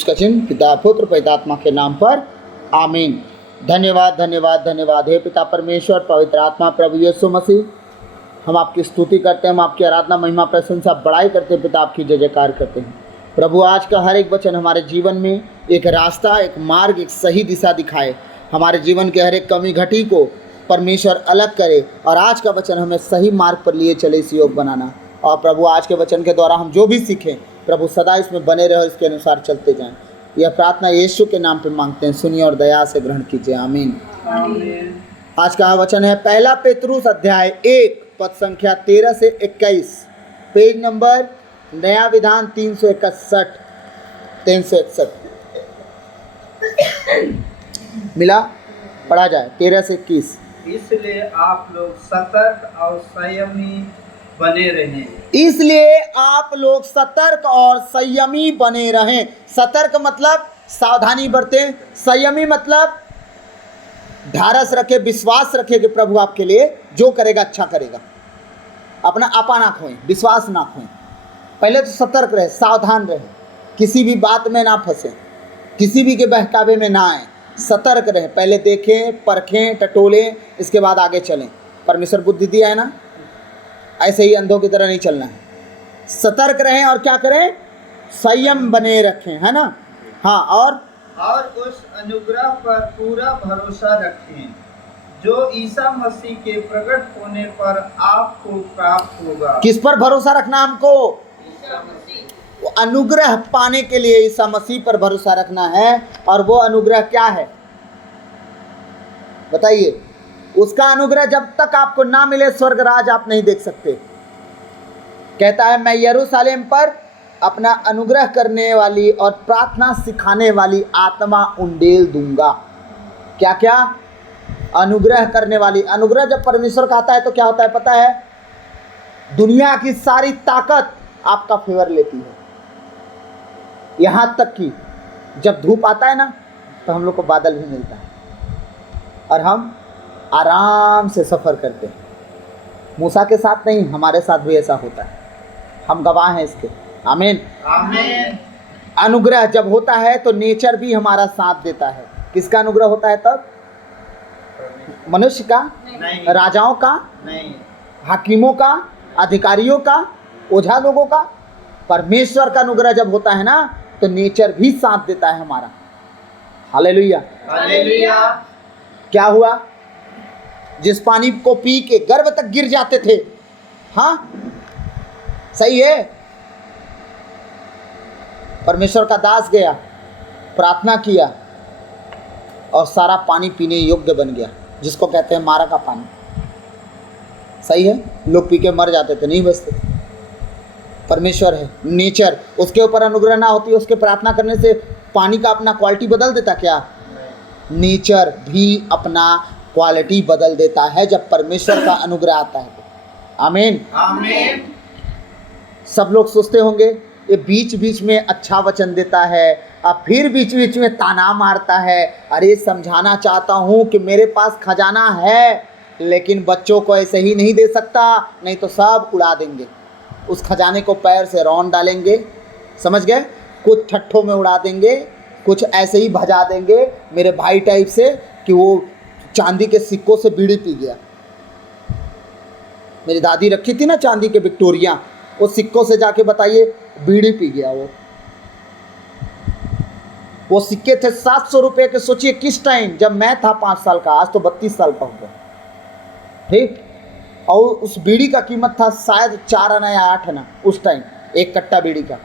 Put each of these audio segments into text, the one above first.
उसका चिन्ह पिता पुत्र पवित्रात्मा के नाम पर आमीन। धन्यवाद धन्यवाद धन्यवाद। हे पिता परमेश्वर पवित्र आत्मा प्रभु यीशु मसीह, हम आपकी स्तुति करते हैं, हम आपकी आराधना महिमा प्रशंसा बड़ाई करते हैं पिता, आपकी जय जयकार करते हैं प्रभु। आज का हर एक वचन हमारे जीवन में एक रास्ता, एक मार्ग, एक सही दिशा दिखाए। हमारे जीवन के हर एक कमी घटी को परमेश्वर अलग करे और आज का वचन हमें सही मार्ग पर लिए चले, इस योग बनाना। और प्रभु आज के वचन के द्वारा हम जो भी सीखें प्रभु सदा इसमें बने रहो, इसके अनुसार चलते जाएं। यह प्रार्थना यीशु के नाम पे मांगते हैं, सुनिए और दया से ग्रहण कीजिए, आमीन। आज का वचन है पहला पेतरुस अध्याय 1 पद संख्या 13 से 21, पेज नंबर नया विधान 361 मिला, पढ़ा जाए 13 से 21। इसलिए आप लोग सतर्क और संयमी बने रहें। इसलिए आप लोग सतर्क और संयमी बने रहें। सतर्क मतलब सावधानी बरतें, संयमी मतलब ढारस रखे, विश्वास रखे कि प्रभु आपके लिए जो करेगा अच्छा करेगा। अपना आपा ना खोएं, विश्वास ना खोएं। पहले तो सतर्क रहे, सावधान रहे, किसी भी बात में ना फंसे, किसी भी के बहकावे में ना आए। सतर्क रहे, पहले देखें, परखें, टटोलें, इसके बाद आगे चलें। परमेश्वर बुद्धि दिया है ना, ऐसे ही अंधों की तरह नहीं चलना है। सतर्क रहें और क्या करें, संयम बने रखें, है ना। हाँ, और उस अनुग्रह पर पूरा भरोसा रखें जो ईसा मसीह के प्रकट होने पर आपको प्राप्त होगा। किस पर भरोसा रखना हमको? वो अनुग्रह पाने के लिए ईसा मसीह पर भरोसा रखना है। और वो अनुग्रह क्या है बताइए? उसका अनुग्रह जब तक आपको ना मिले स्वर्ग राज आप नहीं देख सकते। कहता है मैं यरूशलेम पर अपना अनुग्रह करने वाली और प्रार्थना सिखाने वाली आत्मा उंडेल दूंगा। क्या क्या? अनुग्रह करने वाली। अनुग्रह जब परमेश्वर का आता है तो क्या होता है पता है? दुनिया की सारी ताकत आपका फेवर लेती है। यहाँ तक कि जब धूप आता है ना तो हम लोग को बादल भी मिलता है और हम आराम से सफ़र करते हैं। मूसा के साथ नहीं, हमारे साथ भी ऐसा होता है, हम गवाह हैं इसके, आमीन आमीन। अनुग्रह जब होता है तो नेचर भी हमारा साथ देता है। किसका अनुग्रह होता है तब? मनुष्य का नहीं, राजाओं का नहीं, हाकिमों का, अधिकारियों का, ओझा लोगों का। परमेश्वर का अनुग्रह जब होता है ना तो नेचर भी साथ देता है हमारा। Hallelujah hallelujah. क्या हुआ? जिस पानी को पी के गर्भ तक गिर जाते थे, हाँ सही है, परमेश्वर का दास गया, प्रार्थना किया और सारा पानी पीने योग्य बन गया, जिसको कहते हैं मारा का पानी। सही है, लोग पी के मर जाते थे, नहीं बचते थे। परमेश्वर है, नेचर, उसके ऊपर अनुग्रह ना होती, उसके प्रार्थना करने से पानी का अपना क्वालिटी बदल देता क्या? नेचर भी अपना क्वालिटी बदल देता है जब परमेश्वर का अनुग्रह आता है तो। आमीन आमीन। सब लोग सोचते होंगे ये बीच बीच में अच्छा वचन देता है और फिर बीच बीच में ताना मारता है। अरे समझाना चाहता हूँ कि मेरे पास खजाना है, लेकिन बच्चों को ऐसे ही नहीं दे सकता, नहीं तो सब उड़ा देंगे। उस खजाने को पैर से रौंद डालेंगे, समझ गए? कुछ ठट्ठों में उड़ा देंगे, कुछ ऐसे ही भजा देंगे मेरे भाई टाइप से कि वो चांदी के सिक्कों से बीड़ी पी गया। मेरी दादी रखी थी ना चांदी के विक्टोरिया, वो सिक्कों से जाके बताइए बीड़ी पी गया। वो सिक्के थे 700 रुपये के। सोचिए किस टाइम, जब मैं था 5 साल का, आज तो 32 साल का हो गया, ठीक। और उस बीड़ी का कीमत था शायद 4 आना या 8 आना उस टाइम, एक कट्टा बीड़ी का।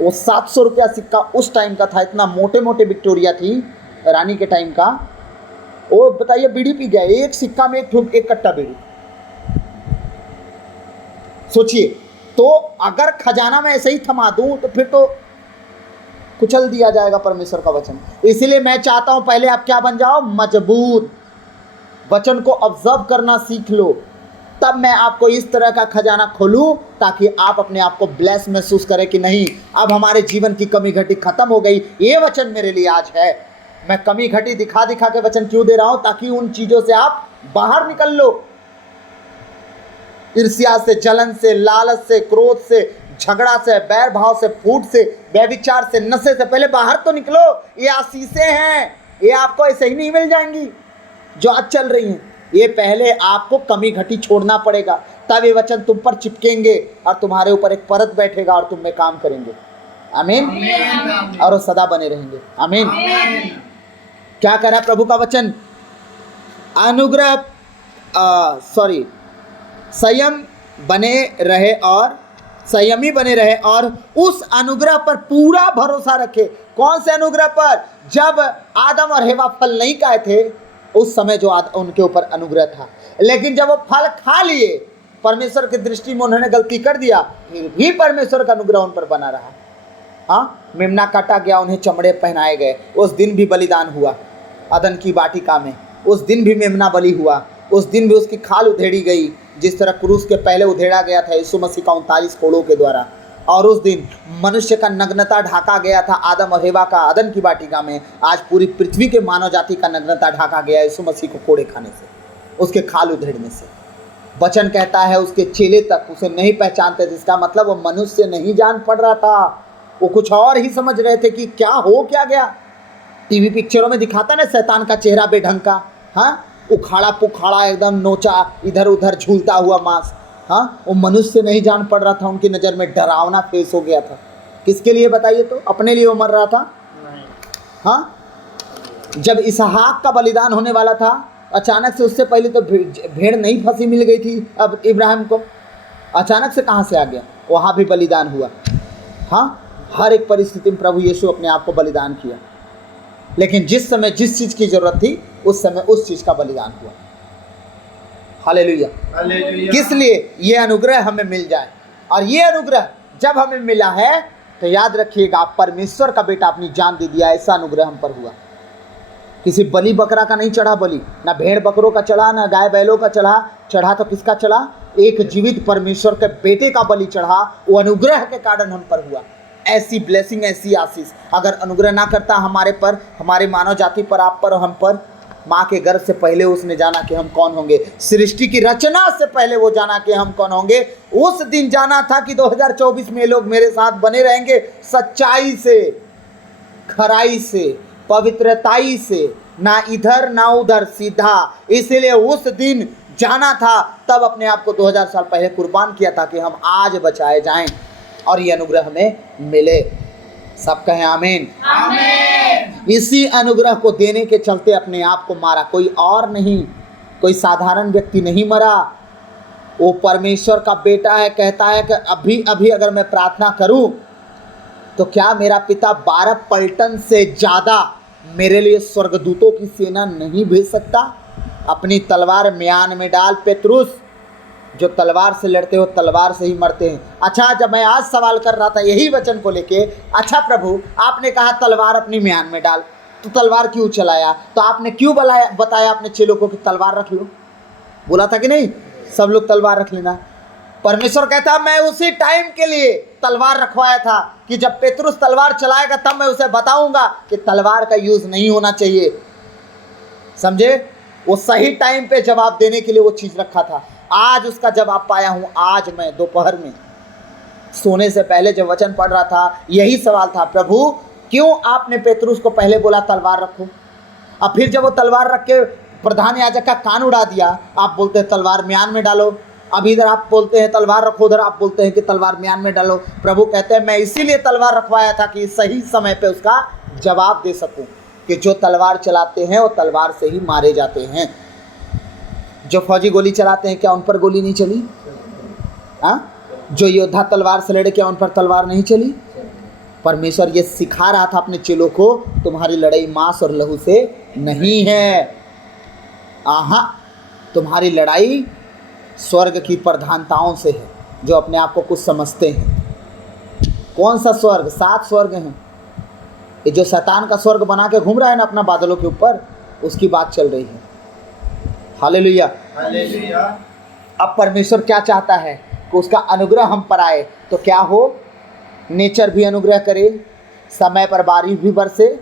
वो 700 रुपया सिक्का उस टाइम का था। इतना मोटे मोटे विक्टोरिया थी रानी के टाइम का। वो बताइए बीड़ी पी गया, एक सिक्का में एक कट्टा बीड़ी। सोचिए, तो अगर खजाना में ऐसे ही थमा दूं तो फिर तो कुचल दिया जाएगा परमेश्वर का वचन। इसीलिए मैं चाहता हूं पहले आप क्या बन जाओ? मजबूत। वचन को ऑब्जर्व करना सीख लो, तब मैं आपको इस तरह का खजाना खोलूं ताकि आप अपने आप को ब्लेस महसूस करें कि नहीं, अब हमारे जीवन की कमी घटी खत्म हो गई। ये वचन मेरे लिए आज है। मैं कमी घटी दिखा दिखा के वचन क्यों दे रहा हूं? ताकि उन चीजों से आप बाहर निकल लो। ईर्ष्या से, जलन से, लालच से, क्रोध से, झगड़ा से, बैर भाव से, फूट से, व्यभिचार से, नशे से पहले बाहर तो निकलो। ये आशीषें हैं, ये आपको ऐसे ही नहीं मिल जाएंगी जो आज चल रही हैं। ये पहले आपको कमी घटी छोड़ना पड़ेगा, तब ये वचन तुम पर चिपकेंगे और तुम्हारे ऊपर एक परत बैठेगा और तुम में काम करेंगे। आमीन। और वो सदा बने रहेंगे। आमीन। क्या कह रहा है प्रभु का वचन? अनुग्रह संयम बने रहे और संयमी बने रहे और उस अनुग्रह पर पूरा भरोसा रखे। कौन से अनुग्रह पर? जब आदम और हेवा फल नहीं खाए थे उस समय जो उनके ऊपर अनुग्रह था, लेकिन जब वो फल खा लिए, परमेश्वर की दृष्टि में उन्होंने गलती कर दिया, फिर भी परमेश्वर का अनुग्रह उन पर बना रहा। हाँ, मेमना काटा गया, उन्हें चमड़े पहनाए गए, उस दिन भी बलिदान हुआ अदन की वाटिका में, उस दिन भी मेमना बलि हुआ, उस दिन भी उसकी खाल उधेड़ी गई, जिस तरह क्रूस के पहले उधेड़ा गया था यीशु मसीह का 39 कोड़ों के द्वारा। और उस दिन मनुष्य का नग्नता ढाका गया था आदम और हेवा का अदन की वाटिका में। आज पूरी पृथ्वी के मानव जाति का नग्नता ढाका गया यीशु मसीह को कोड़े खाने से, उसके खाल उधेड़ने से। वचन कहता है उसके चेले तक उसे नहीं पहचानते थे। इसका मतलब वो मनुष्य नहीं जान पड़ रहा था, वो कुछ और ही समझ रहे थे कि क्या हो क्या गया। टीवी पिक्चरों में दिखाता ना शैतान का चेहरा बेढंग का, हाँ, उखाड़ा पुखाड़ा एकदम नोचा, इधर उधर झूलता हुआ मांस। हाँ, वो मनुष्य नहीं जान पड़ रहा था, उनकी नज़र में डरावना फेस हो गया था। किसके लिए बताइए तो? अपने लिए वो मर रहा था। हाँ, जब इसहाक का बलिदान होने वाला था, अचानक से, उससे पहले तो भेड़ नहीं फंसी मिल गई थी अब इब्राहिम को, अचानक से कहाँ से आ गया? वहाँ भी बलिदान हुआ। हाँ, हर एक परिस्थिति में प्रभु यीशु अपने आप को बलिदान किया, लेकिन जिस समय जिस चीज़ की जरूरत थी उस समय उस चीज़ का बलिदान हुआ। हालेलुया। किस लिए? ये अनुग्रह हमें मिल जाए। और ये अनुग्रह जब हमें मिला है तो याद रखिएगा, परमेश्वर का बेटा अपनी जान दे दिया, ऐसा अनुग्रह हम पर हुआ। किसी बलि बकरा का नहीं चढ़ा बलि, ना भेड़ बकरों का चढ़ा, ना गाय बैलों का चढ़ा तो किसका चढ़ा? एक जीवित परमेश्वर के बेटे का बलि चढ़ा। वो अनुग्रह के कारण हम पर हुआ। ऐसी ब्लेसिंग, ऐसी आशीष अगर अनुग्रह ना करता हमारे पर, हमारे मानव जाति पर, आप पर, हम पर, माँ के गर्भ से पहले उसने जाना कि हम कौन होंगे। सृष्टि की रचना से पहले वो जाना कि हम कौन होंगे। उस दिन जाना था कि 2024 में लोग मेरे साथ बने रहेंगे, सच्चाई से, खराई से, पवित्रताई से, ना इधर ना उधर, सीधा। इसलिए उस दिन जाना था, तब अपने आप को 2000 साल पहले कुर्बान किया था कि हम आज बचाए जाएं और ये अनुग्रह हमें मिले। सब कहें आमीन। आमीन। इसी अनुग्रह को देने के चलते अपने आप को मारा, कोई और नहीं, कोई साधारण व्यक्ति नहीं मरा। वो परमेश्वर का बेटा है। कहता है कि अभी अभी अगर मैं प्रार्थना करूं तो क्या मेरा पिता 12 पलटन से ज़्यादा मेरे लिए स्वर्गदूतों की सेना नहीं भेज सकता? अपनी तलवार म्यान में डाल पेतरुस। जो तलवार से लड़ते हो तलवार से ही मरते हैं। अच्छा, जब मैं आज सवाल कर रहा था यही वचन को लेके, अच्छा प्रभु आपने कहा तलवार अपनी म्यान में डाल, तो तलवार क्यों चलाया? तो आपने क्यों बताया अपने चेलों को कि तलवार रख लो? बोला था कि नहीं सब लोग तलवार रख लेना? परमेश्वर कहता मैं उसी टाइम के लिए तलवार रखवाया था कि जब पेतरुस तलवार चलाएगा तब मैं उसे बताऊंगा कि तलवार का यूज नहीं होना चाहिए। समझे? वो सही टाइम पे जवाब देने के लिए वो चीज़ रखा था। आज उसका जवाब पाया हूँ। आज मैं दोपहर में सोने से पहले जब वचन पढ़ रहा था यही सवाल था, प्रभु क्यों आपने पेतरुस को पहले बोला तलवार रखो, और फिर जब वो तलवार रख के प्रधान याजक का कान उड़ा दिया, आप बोलते हैं तलवार म्यान में डालो। अब इधर आप बोलते हैं तलवार रखो, उधर आप बोलते हैं कि तलवार म्यान में डालो। प्रभु कहते हैं मैं इसीलिए तलवार रखवाया था कि सही समय पे उसका जवाब दे सकूं कि जो तलवार चलाते हैं वो तलवार से ही मारे जाते हैं। जो फौजी गोली चलाते हैं क्या उन पर गोली नहीं चली? हाँ, जो योद्धा तलवार से लड़े क्या उन पर तलवार नहीं चली? परमेश्वर ये सिखा रहा था अपने चेलों को, तुम्हारी लड़ाई मांस और लहू से नहीं है। तुम्हारी लड़ाई स्वर्ग की प्रधानताओं से है जो अपने आप को कुछ समझते हैं। कौन सा स्वर्ग? 7 स्वर्ग हैं। ये जो शैतान का स्वर्ग बना के घूम रहा है ना अपना बादलों के ऊपर, उसकी बात चल रही है। Hallelujah, hallelujah. अब परमेश्वर क्या चाहता है कि उसका अनुग्रह हम पर आए तो क्या हो? नेचर भी अनुग्रह करे, समय पर बारिश भी बरसे,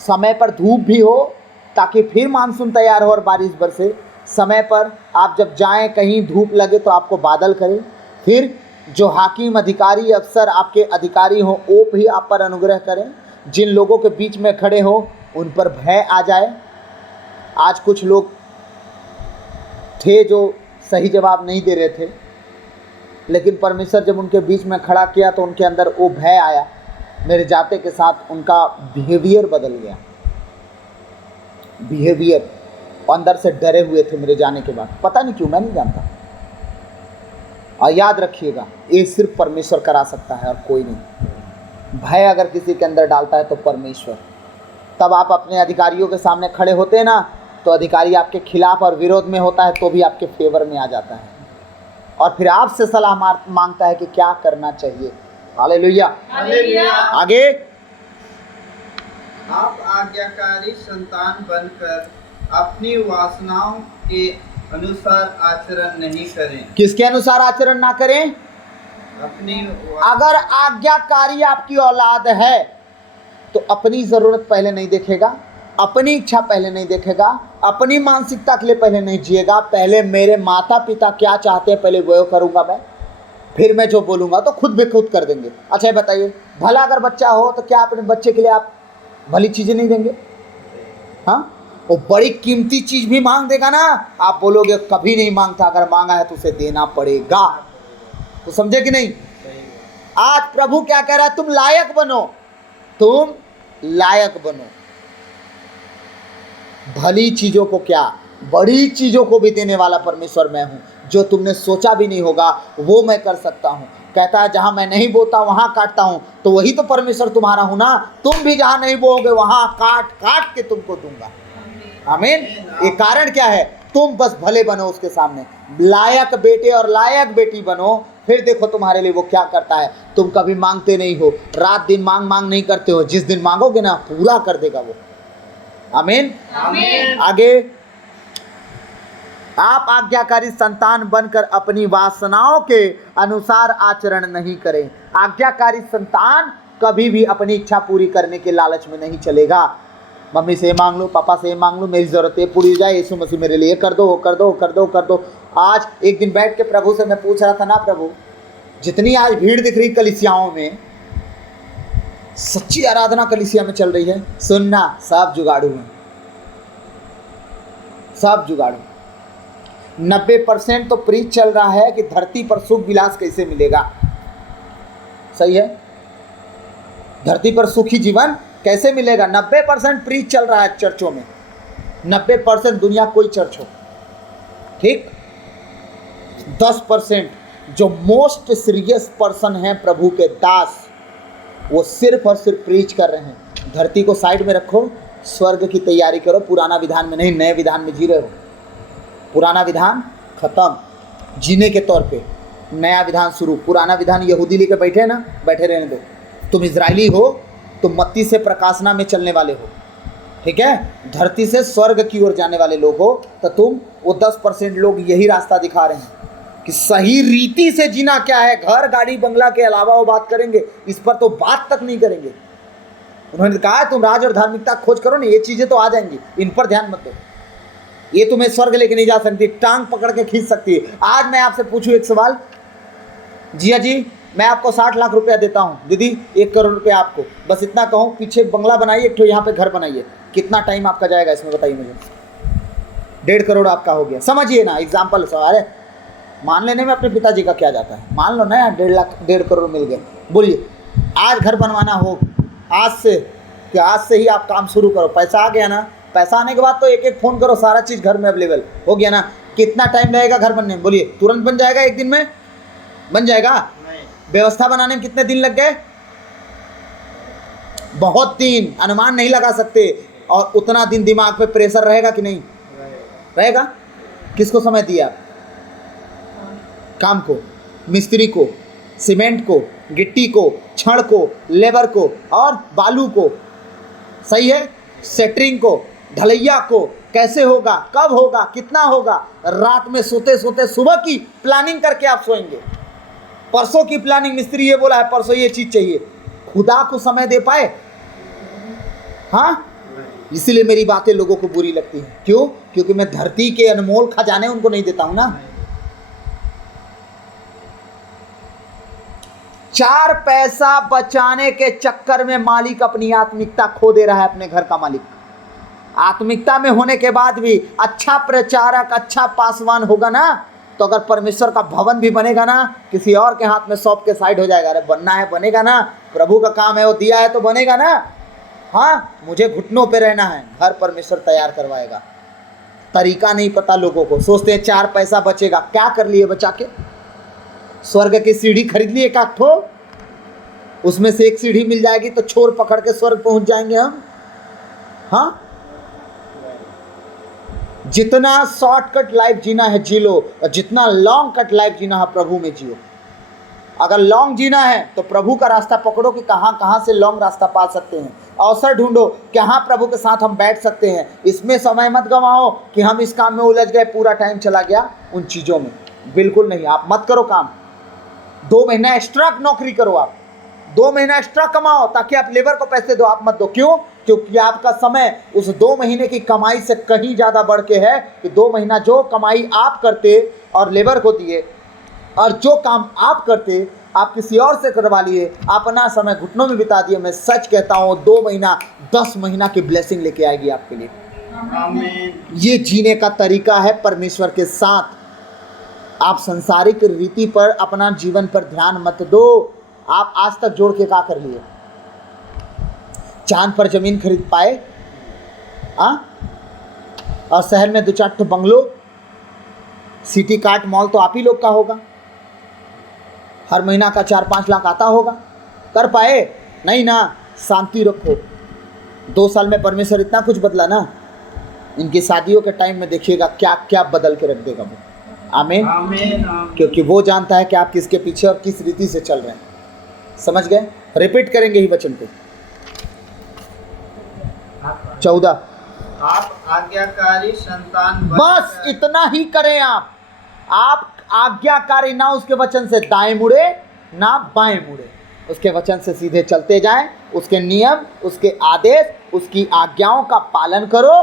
समय पर धूप भी हो ताकि फिर मानसून तैयार हो और बारिश बरसे। समय पर आप जब जाएं कहीं धूप लगे तो आपको बादल करे, फिर जो हाकिम, अधिकारी, अफसर आपके अधिकारी हो वो भी आप पर अनुग्रह करें। जिन लोगों के बीच में खड़े हो उन पर भय आ जाए। आज कुछ लोग थे जो सही जवाब नहीं दे रहे थे, लेकिन परमेश्वर जब उनके बीच में खड़ा किया तो उनके अंदर वो भय आया। मेरे जाते के साथ उनका बिहेवियर बदल गया। बिहेवियर अंदर से डरे हुए थे मेरे जाने के बाद, पता नहीं क्यों, मैं नहीं जानता। और याद रखिएगा, ये सिर्फ परमेश्वर करा सकता है और कोई नहीं। भय अगर किसी के अंदर डालता है तो परमेश्वर। तब आप अपने अधिकारियों के सामने खड़े होते हैं ना, तो अधिकारी आपके खिलाफ और विरोध में होता है तो भी आपके फेवर में आ जाता है और फिर आपसे सलाह मांगता है कि क्या करना चाहिए। हालेलुया। आगे, आप आज्ञाकारी संतान बनकर अपनी वासनाओं के अनुसार आचरण नहीं करें। किसके अनुसार आचरण ना करें? अपनी अगर आज्ञाकारी आपकी औलाद है तो अपनी जरूरत पहले नहीं देखेगा, अपनी इच्छा पहले नहीं देखेगा, अपनी मानसिकता के लिए पहले नहीं जिएगा। पहले मेरे माता पिता क्या चाहते हैं पहले वो करूंगा मैं, फिर मैं जो बोलूंगा तो खुद भी खुद कर देंगे। अच्छा ये बताइए, भला अगर बच्चा हो तो क्या अपने बच्चे के लिए आप भली चीजें नहीं देंगे? हाँ, वो बड़ी कीमती चीज भी मांग देगा ना, आप बोलोगे कभी नहीं मांगता, अगर मांगा है तो उसे देना पड़ेगा। तो समझे कि नहीं? आज प्रभु क्या कह रहा है? तुम लायक बनो, तुम लायक बनो। भली चीजों को क्या, बड़ी चीजों को भी देने वाला परमेश्वर मैं हूं। जो तुमने सोचा भी नहीं होगा वो मैं कर सकता हूं। कहता है जहां मैं नहीं बोता वहां काटता हूं, तो वही तो परमेश्वर तुम्हारा हूं ना। तुम भी जहां नहीं बोओगे वहां काट काट के तुमको दूंगा। आमीन। ये कारण क्या है? तुम बस भले बनो उसके सामने, लायक बेटे और लायक बेटी बनो, फिर देखो तुम्हारे लिए वो क्या करता है। तुम कभी मांगते नहीं हो, रात दिन मांग मांग नहीं करते हो, जिस दिन मांगोगे ना पूरा कर देगा वो। आमीन। आगे, आप आज्ञाकारी संतान बनकर अपनी वासनाओं के अनुसार आचरण नहीं करें। आज्ञाकारी संतान कभी भी अपनी इच्छा पूरी करने के लालच में नहीं चलेगा। मम्मी से मांग लो, पापा से मांग लो, मेरी ज़रूरतें पूरी हो जाए, यीशु मसीह मेरे लिए कर दो, कर दो, कर दो, कर दो। आज एक दिन बैठ के प्रभु से मैं पूछ रहा था ना, प्रभु जितनी आज भीड़ दिख रही कलीसियाओं में, सच्ची आराधना कलीसिया में चल रही है, सुनना सब जुगाड़ू हैं, सब जुगाड़ू। 90% तो प्रीच चल रहा है कि धरती पर सुख विलास कैसे मिलेगा। सही है, धरती पर सुखी जीवन कैसे मिलेगा। 90% प्रीच चल रहा है चर्चों में, 90% दुनिया कोई चर्च हो, ठीक। 10% जो मोस्ट सीरियस पर्सन हैं प्रभु के दास, वो सिर्फ और सिर्फ प्रीच कर रहे हैं। धरती को साइड में रखो, स्वर्ग की तैयारी करो। पुराना विधान में नहीं, नए विधान में जी रहे हो। पुराना विधान खत्म, जीने के तौर पे नया विधान शुरू। पुराना विधान यहूदी लेके बैठे हैं ना, बैठे रहने दो। तुम इजरायली हो, तुम मत्ती से प्रकाशना में चलने वाले हो, ठीक है, धरती से स्वर्ग की ओर जाने वाले लोग हो, तो तुम वो 10% लोग यही रास्ता दिखा रहे हैं कि सही रीति से जीना क्या है। घर गाड़ी बंगला के अलावा वो बात करेंगे, इस पर तो बात तक नहीं करेंगे। उन्होंने कहा तुम राज और धार्मिकता खोज करो ना, ये चीजें तो आ जाएंगी, इन पर ध्यान मत दो। ये तुम्हें स्वर्ग लेके नहीं जा सकती, टांग पकड़ के खींच सकती है। आज मैं आपसे पूछूं एक सवाल, जिया जी मैं आपको 60 लाख रुपया देता हूँ, दीदी 1 करोड़ रुपया आपको, बस इतना कहूँ पीछे बंगला बनाइए, एक तो यहाँ पे घर बनाइए, कितना टाइम आपका जाएगा इसमें बताइए मुझे। 1.5 करोड़ आपका हो गया, समझिए ना, एग्जाम्पल सवाल है। मान लेने में अपने पिताजी का क्या जाता है, मान लो ना यार 1.5 करोड़ मिल गए। बोलिए आज घर बनवाना हो, आज से कि आज से ही आप काम शुरू करो, पैसा आ गया ना, पैसा आने के बाद तो एक एक फ़ोन करो, सारा चीज़ घर में अवेलेबल हो गया ना। कितना टाइम लगेगा घर बनने में? बोलिए तुरंत बन जाएगा, एक दिन में बन जाएगा? व्यवस्था बनाने में कितने दिन लग गए? बहुत दिन, अनुमान नहीं लगा सकते। और उतना दिन दिमाग पे प्रेशर रहेगा कि नहीं रहेगा? किसको समय दिया? काम को, मिस्त्री को, सीमेंट को, गिट्टी को, छड़ को, लेबर को और बालू को, सही है, सेटरिंग को, ढलैया को, कैसे होगा, कब होगा, कितना होगा। रात में सोते सोते सुबह की प्लानिंग करके आप सोएंगे। परसों की प्लानिंग, मिस्त्री ये बोला है परसों ये चीज़ चाहिए, खुदा को समय दे पाए? हाँ, इसीलिए मेरी बातें लोगों को बुरी लगती हैं। क्यों? क्योंकि मैं धरती के अनमोल खजाने उनको नहीं देता हूँ ना। 4 पैसा बचाने के चक्कर में मालिक अपनी आत्मिकता खो दे रहा है, अपने घर का मालिक। आत्मिकता में होने के बाद भी अच्छा प्रचारक, अच्छा पासवान होगा ना, तो अगर परमेश्वर का भवन भी बनेगा ना, किसी और के हाथ में सौंप के साइड हो जाएगा। अरे बनना है बनेगा ना, प्रभु का काम है, वो दिया है तो बनेगा ना। हाँ, मुझे घुटनों पे रहना है, घर परमेश्वर तैयार करवाएगा। तरीका नहीं पता लोगों को, सोचते हैं 4 पैसा बचेगा। क्या कर लिए बचा के? स्वर्ग की सीढ़ी खरीद लिए एक आध ठो, उसमें से एक सीढ़ी मिल जाएगी तो छोर पकड़ के स्वर्ग पहुंच जाएंगे हम। हाँ, जितना शॉर्टकट लाइफ जीना है जी लो, और जितना लॉन्ग कट लाइफ जीना है प्रभु में जियो। अगर लॉन्ग जीना है तो प्रभु का रास्ता पकड़ो कि कहाँ कहाँ से लॉन्ग रास्ता पा सकते हैं। अवसर ढूंढो कि हाँ प्रभु के साथ हम बैठ सकते हैं। इसमें समय मत गंवाओ कि हम इस काम में उलझ गए, पूरा टाइम चला गया उन चीज़ों में। बिल्कुल नहीं, आप मत करो काम। 2 महीना एक्स्ट्रा नौकरी करो, आप 2 महीना एक्स्ट्रा कमाओ ताकि आप लेबर को पैसे दो। आप मत दो, क्यों? क्योंकि आपका समय उस 2 महीने की कमाई से कहीं ज़्यादा बढ़ के है कि 2 महीना जो कमाई आप करते और लेबर को दिए, और जो काम आप करते आप किसी और से करवा लिए, अपना समय घुटनों में बिता दिए। मैं सच कहता हूँ 2 महीना 10 महीना की ब्लेसिंग लेके आएगी आपके लिए। आमीन। ये जीने का तरीका है परमेश्वर के साथ। आप संसारिक रीति पर अपना जीवन पर ध्यान मत दो। आप आज तक जोड़ के क्या कर लिए? चांद पर जमीन खरीद पाए? और शहर में 2-4 ठो बंगलो, सिटी कार्ट मॉल तो आप ही लोग का होगा। हर महीना का 4-5 लाख आता होगा। कर पाए? नहीं ना। शांति रखो। 2 साल में परमेश्वर इतना कुछ बदला ना, इनकी शादियों के टाइम में देखिएगा क्या क्या बदल के रख देगा वो। आमीन। आमीन। क्योंकि वो जानता है कि आप किसके पीछे और किस रीति से चल रहे हैं। समझ गए? रिपीट करेंगे ही वचन को। 14। आप आज्ञाकारी संतान बस इतना ही करें आप आज्ञाकारी, ना उसके वचन से दाएं मुड़े ना बाएं मुड़े, उसके वचन से सीधे चलते जाएं। उसके नियम, उसके आदेश, उसकी आज्ञाओं का पालन करो,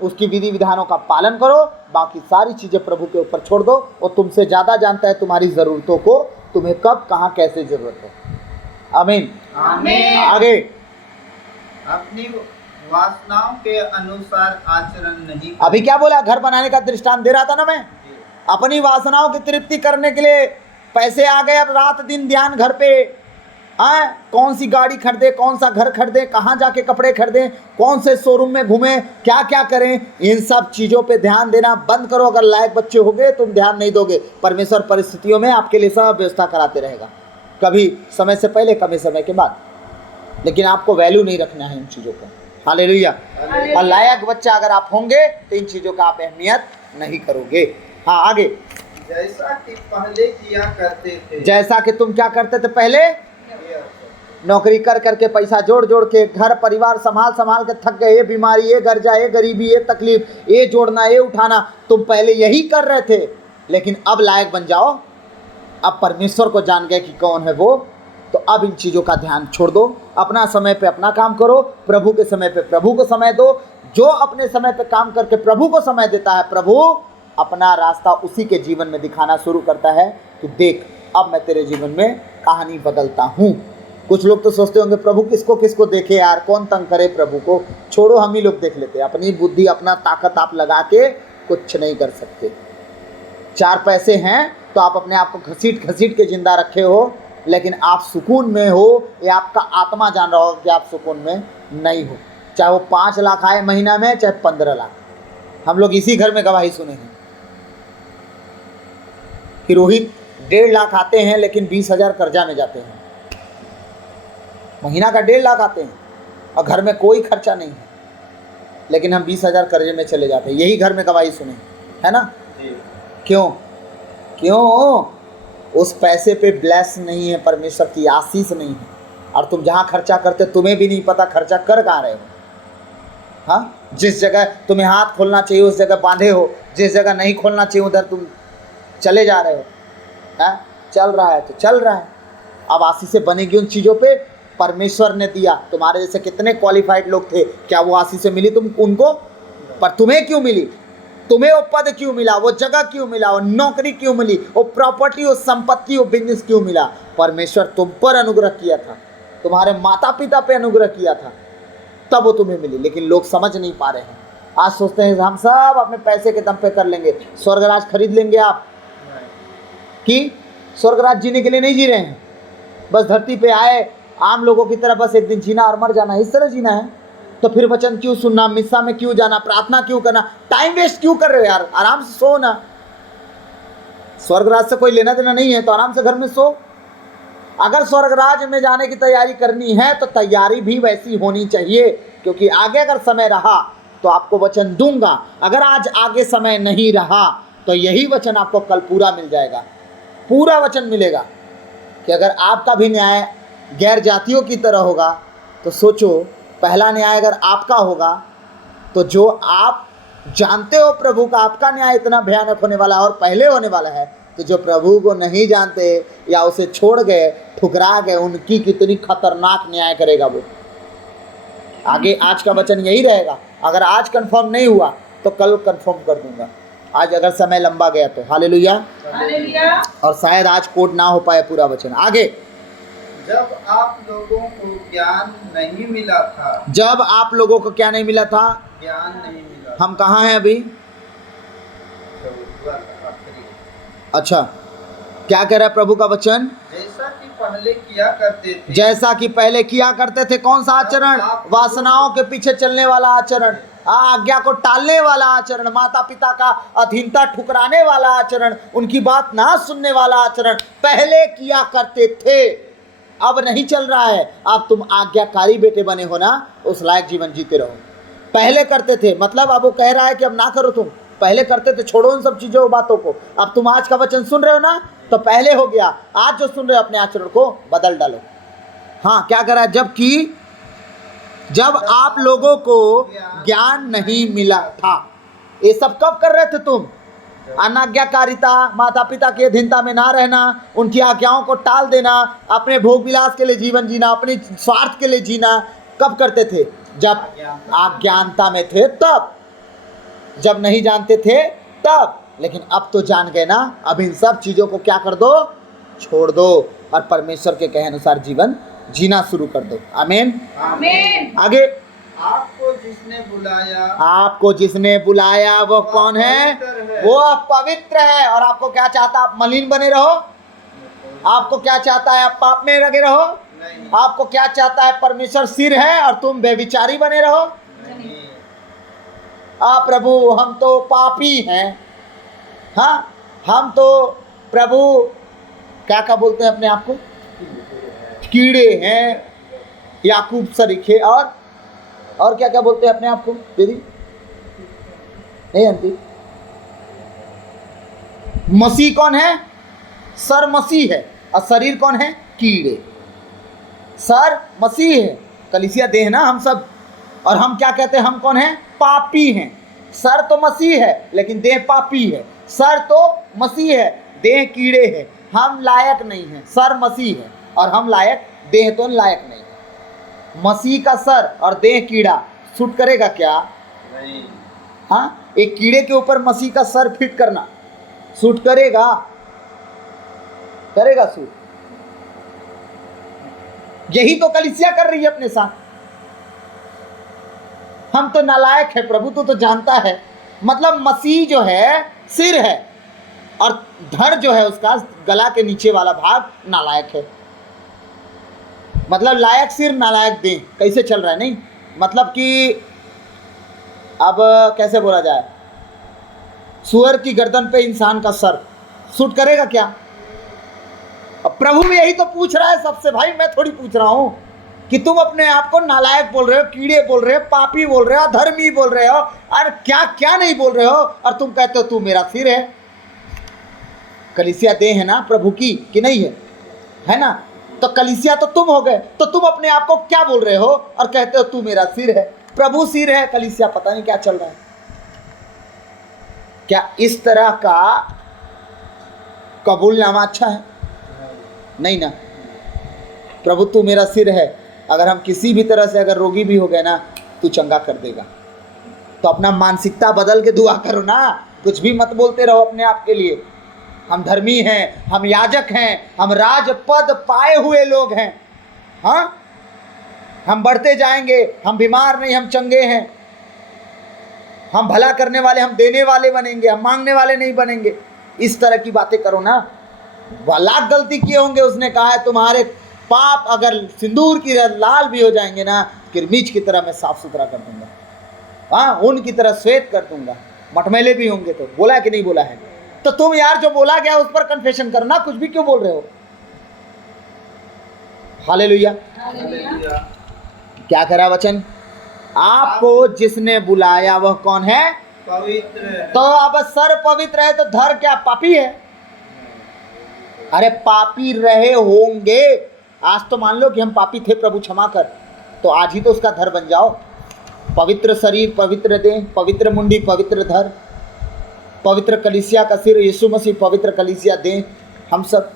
उसकी विधि विधानों का पालन करो। बाकी सारी चीज़ें प्रभु के ऊपर छोड़ दो। वो तुमसे ज़्यादा जानता है तुम्हारी ज़रूरतों को, तुम्हें कब कहाँ कैसे ज़रूरत हो। आमीन। आमीन। आगे, अपनी वासनाओं के अनुसार आचरण नहीं। अभी क्या बोला? घर बनाने का दृष्टांत दे रहा था ना मैं। अपनी वासनाओं की तृप्ति करने के लिए पैसे आ गए, अब रात दिन ध्यान घर पे। कौन सी गाड़ी खरीदे, कौन सा घर खरीदे, कहाँ जाके कपड़े खरीदें, कौन से शोरूम में घूमें, क्या क्या करें, इन सब चीज़ों पे ध्यान देना बंद करो। अगर लायक बच्चे हो गए तुम ध्यान नहीं दोगे, परमेश्वर परिस्थितियों में आपके लिए सब व्यवस्था कराते रहेगा, कभी समय से पहले, कभी समय के बाद। लेकिन आपको वैल्यू नहीं रखना है इन चीज़ों को। हालेलुया। और लायक बच्चा अगर आप होंगे तो इन चीज़ों का आप अहमियत नहीं करोगे। हाँ, आगे। जैसा कि पहले किया करते थे। जैसा कि तुम क्या करते थे पहले? नौकरी कर करके, पैसा जोड़ जोड़ के, घर परिवार संभाल संभाल के थक गए। ये बीमारी, ये गर्जा, ये गरीबी, ये तकलीफ, ये जोड़ना, ये उठाना, तुम पहले यही कर रहे थे। लेकिन अब लायक बन जाओ, अब परमेश्वर को जान गए कि कौन है वो, तो अब इन चीज़ों का ध्यान छोड़ दो। अपना समय पे अपना काम करो, प्रभु के समय पे प्रभु को समय दो। जो अपने समय पे काम करके प्रभु को समय देता है, प्रभु अपना रास्ता उसी के जीवन में दिखाना शुरू करता है कि देख अब मैं तेरे जीवन में कहानी बदलता हूँ। कुछ लोग तो सोचते होंगे प्रभु किसको किसको देखे यार, कौन तंग करे प्रभु को, छोड़ो हम ही लोग देख लेते हैं। अपनी बुद्धि अपना ताकत आप लगा के कुछ नहीं कर सकते। 4 पैसे हैं तो आप अपने आप को घसीट घसीट के जिंदा रखे हो, लेकिन आप सुकून में हो, या आपका आत्मा जान रहा हो कि आप सुकून में नहीं हो। चाहे वो 5 लाख आए महीना में, चाहे 15 लाख। हम लोग इसी घर में गवाही सुने हैं कि रोहित 1.5 लाख आते हैं लेकिन 20,000 कर्जा में जाते हैं। महीना का 1.5 लाख आते हैं और घर में कोई खर्चा नहीं है, लेकिन हम 20,000 कर्जे में चले जाते हैं। यही घर में गवाही सुने, है ना? क्यों? उस पैसे पे ब्लेस नहीं है, परमेश्वर की आशीष नहीं है। और तुम जहाँ खर्चा करते तुम्हें भी नहीं पता खर्चा कर कहाँ रहे हो। हाँ, जिस जगह तुम्हें हाथ खोलना चाहिए उस जगह बांधे हो, जिस जगह नहीं खोलना चाहिए उधर तुम चले जा रहे हो। हाँ, चल रहा है तो चल रहा है। अब आशीषें बनेगी उन चीज़ों पे परमेश्वर ने दिया। तुम्हारे जैसे कितने क्वालिफाइड लोग थे, क्या वो आशीषें मिली तुम उनको? पर तुम्हें क्यों मिली? तुम्हें वो पद क्यों मिला, वो जगह क्यों मिला, वो नौकरी क्यों मिली, वो प्रॉपर्टी, वो संपत्ति, वो बिजनेस क्यों मिला? परमेश्वर तुम पर अनुग्रह किया था, तुम्हारे माता पिता पे अनुग्रह किया था, तब वो तुम्हें मिली। लेकिन लोग समझ नहीं पा रहे हैं। आज सोचते हैं हम सब अपने पैसे के दम पे कर लेंगे, स्वर्गराज खरीद लेंगे आप, कि स्वर्गराज जीने के लिए नहीं जी रहे हैं, बस धरती पे आए आम लोगों की तरह बस एक दिन जीना और मर जाना, इस तरह जीना है। तो फिर वचन क्यों सुनना, मिस्सा में क्यों जाना, प्रार्थना क्यों करना, टाइम वेस्ट क्यों कर रहे हो यार? आराम से सो ना। स्वर्गराज से कोई लेना देना नहीं है तो आराम से घर में सो। अगर स्वर्गराज में जाने की तैयारी करनी है तो तैयारी भी वैसी होनी चाहिए, क्योंकि आगे अगर समय रहा तो आपको वचन दूंगा, अगर आज आगे समय नहीं रहा तो यही वचन आपको कल पूरा मिल जाएगा। पूरा वचन मिलेगा कि अगर आपका भी न्याय गैर जातियों की तरह होगा तो सोचो, पहला न्याय अगर आपका होगा तो जो आप जानते हो प्रभु का, आपका न्याय इतना भयानक होने वाला है और पहले होने वाला है, तो जो प्रभु को नहीं जानते या उसे छोड़ गए, ठुकरा गए, उनकी कितनी खतरनाक न्याय करेगा वो। आगे आज का वचन यही रहेगा। अगर आज कंफर्म नहीं हुआ तो कल कंफर्म कर दूंगा, आज अगर समय लंबा गया तो। Hallelujah, hallelujah. और शायद आज कोट ना हो पाए पूरा वचन। आगे, जब आप लोगों को ज्ञान नहीं मिला था, जब आप लोगों को क्या नहीं मिला था? ज्ञान नहीं मिला। हम कहाँ हैं अभी? अच्छा, क्या कह रहा है प्रभु का वचन? जैसा कि पहले किया करते थे, जैसा कि पहले किया करते थे। कौन सा आचरण? वासनाओं के पीछे चलने वाला आचरण, आज्ञा को टालने वाला आचरण, माता पिता का अधीनता ठुकराने वाला आचरण, उनकी बात ना सुनने वाला आचरण पहले किया करते थे। अब नहीं चल रहा है। अब तुम आज्ञाकारी बेटे बने हो ना, उस लायक जीवन जीते रहो। पहले करते थे मतलब अब वो कह रहा है कि अब ना करो, तुम पहले करते थे, छोड़ो उन सब चीज़ों बातों को। अब तुम आज का वचन सुन रहे हो ना, तो पहले हो गया। आज जो सुन रहे हो अपने आचरण को बदल डालो। हाँ, क्या कह रहा है? जब आप लोगों को ज्ञान नहीं मिला था। ये सब कब कर रहे थे तुम? अनाज्ञाकारिता, माता पिता की अधीनता में ना रहना, उनकी आज्ञाओं को टाल देना, अपने भोग विलास के लिए जीवन जीना, अपने स्वार्थ के लिए जीना। कब करते थे? जब अज्ञानता में थे तब, जब नहीं जानते थे तब। लेकिन अब तो जान गए ना, अब इन सब चीज़ों को क्या कर दो? छोड़ दो और परमेश्वर के कहे अनुसार जीवन जीना शुरू कर दो। आमीन, आमीन। आगे, आपको जिसने बुलाया वो कौन है? वो पवित्र है। और आपको क्या चाहता? आप मलिन बने रहो? आपको क्या चाहता है? आप पाप में लगे रहो? नहीं। आपको क्या चाहता है? परमेश्वर सिर है और तुम बेविचारी बने रहो? नहीं। प्रभु हम तो पापी हैं। हाँ, हम तो प्रभु क्या क्या बोलते हैं अपने आप को? कीड़े हैं, याकूब सरीखे, और क्या क्या बोलते हैं अपने आप को? दीदी नहीं जानती? मसीह कौन है? सर मसीह है और शरीर कौन है? कीड़े। सर मसीह है, कलीसिया देह ना हम सब। और हम क्या कहते हैं? हम कौन है? पापी हैं। सर तो मसीह है लेकिन देह पापी है। सर तो मसीह है, देह कीड़े है। हम लायक नहीं हैं, सर मसीह है और हम लायक, देह तो लायक नहीं है। मसीह का सर और देह कीड़ा सूट करेगा क्या? नहीं। हाँ, एक कीड़े के ऊपर मसीह का सर फिट करना सूट करेगा? करेगा सूट? यही तो कलीसिया कर रही है अपने साथ। हम तो नालायक है, प्रभु तो जानता है। मतलब मसीह जो है सिर है और धड़ जो है उसका गला के नीचे वाला भाग नालायक है। मतलब लायक सिर, नालायक देह। कैसे चल रहा है? नहीं मतलब कि अब कैसे बोला जाए, सुअर की गर्दन पे इंसान का सर सूट करेगा क्या? अब प्रभु भी यही तो पूछ रहा है सबसे। भाई मैं थोड़ी पूछ रहा हूँ कि तुम अपने आप को नालायक बोल रहे हो, कीड़े बोल रहे हो, पापी बोल रहे हो, अधर्मी बोल रहे हो, और क्या क्या नहीं बोल रहे हो, और तुम कहते हो तू मेरा सिर है। कलीसिया देह है ना प्रभु की, कि नहीं है ना? तो कलीसिया तो तुम हो गए। तो तुम अपने आप को क्या बोल रहे हो और कहते हो तू मेरा सिर है? प्रभु सिर है, कलीसिया पता नहीं क्या चल रहा है। क्या इस तरह का कबूलनामा अच्छा है? नहीं ना। प्रभु तू मेरा सिर है, अगर हम किसी भी तरह से अगर रोगी भी हो गए ना, तू चंगा कर देगा। तो अपना मानसिकता बदल के दुआ करो ना, कुछ भी मत बोलते रहो अपने आप के लिए। हम धर्मी हैं, हम याजक हैं, हम राज पद पाए हुए लोग हैं। हाँ, हम बढ़ते जाएंगे, हम बीमार नहीं, हम चंगे हैं, हम भला करने वाले, हम देने वाले बनेंगे, हम मांगने वाले नहीं बनेंगे। इस तरह की बातें करो ना। लाख गलती किए होंगे, उसने कहा है तुम्हारे पाप अगर सिंदूर की लाल भी हो जाएंगे ना, किरमिच की तरह मैं साफ सुथरा कर दूंगा, हाँ, ऊन की तरह श्वेत कर दूंगा। मटमैले भी होंगे तो। बोला है कि नहीं बोला है? तो तुम यार जो बोला गया उस पर कन्फेशन करना, कुछ भी क्यों बोल रहे हो? हालेलुया। हालेलुया। क्या करा वचन? आपको जिसने बुलाया वह कौन है? पवित्र। तो अब सर पवित्र है तो धर क्या पापी है? अरे पापी रहे होंगे, आज तो मान लो कि हम पापी थे, प्रभु क्षमा कर, तो आज ही तो उसका धर बन जाओ। पवित्र शरीर, पवित्र देह, पवित्र मुंडी, पवित्र धर, पवित्र कलीसिया का सिर यीशु मसीह, पवित्र कलीसिया देह, हम सब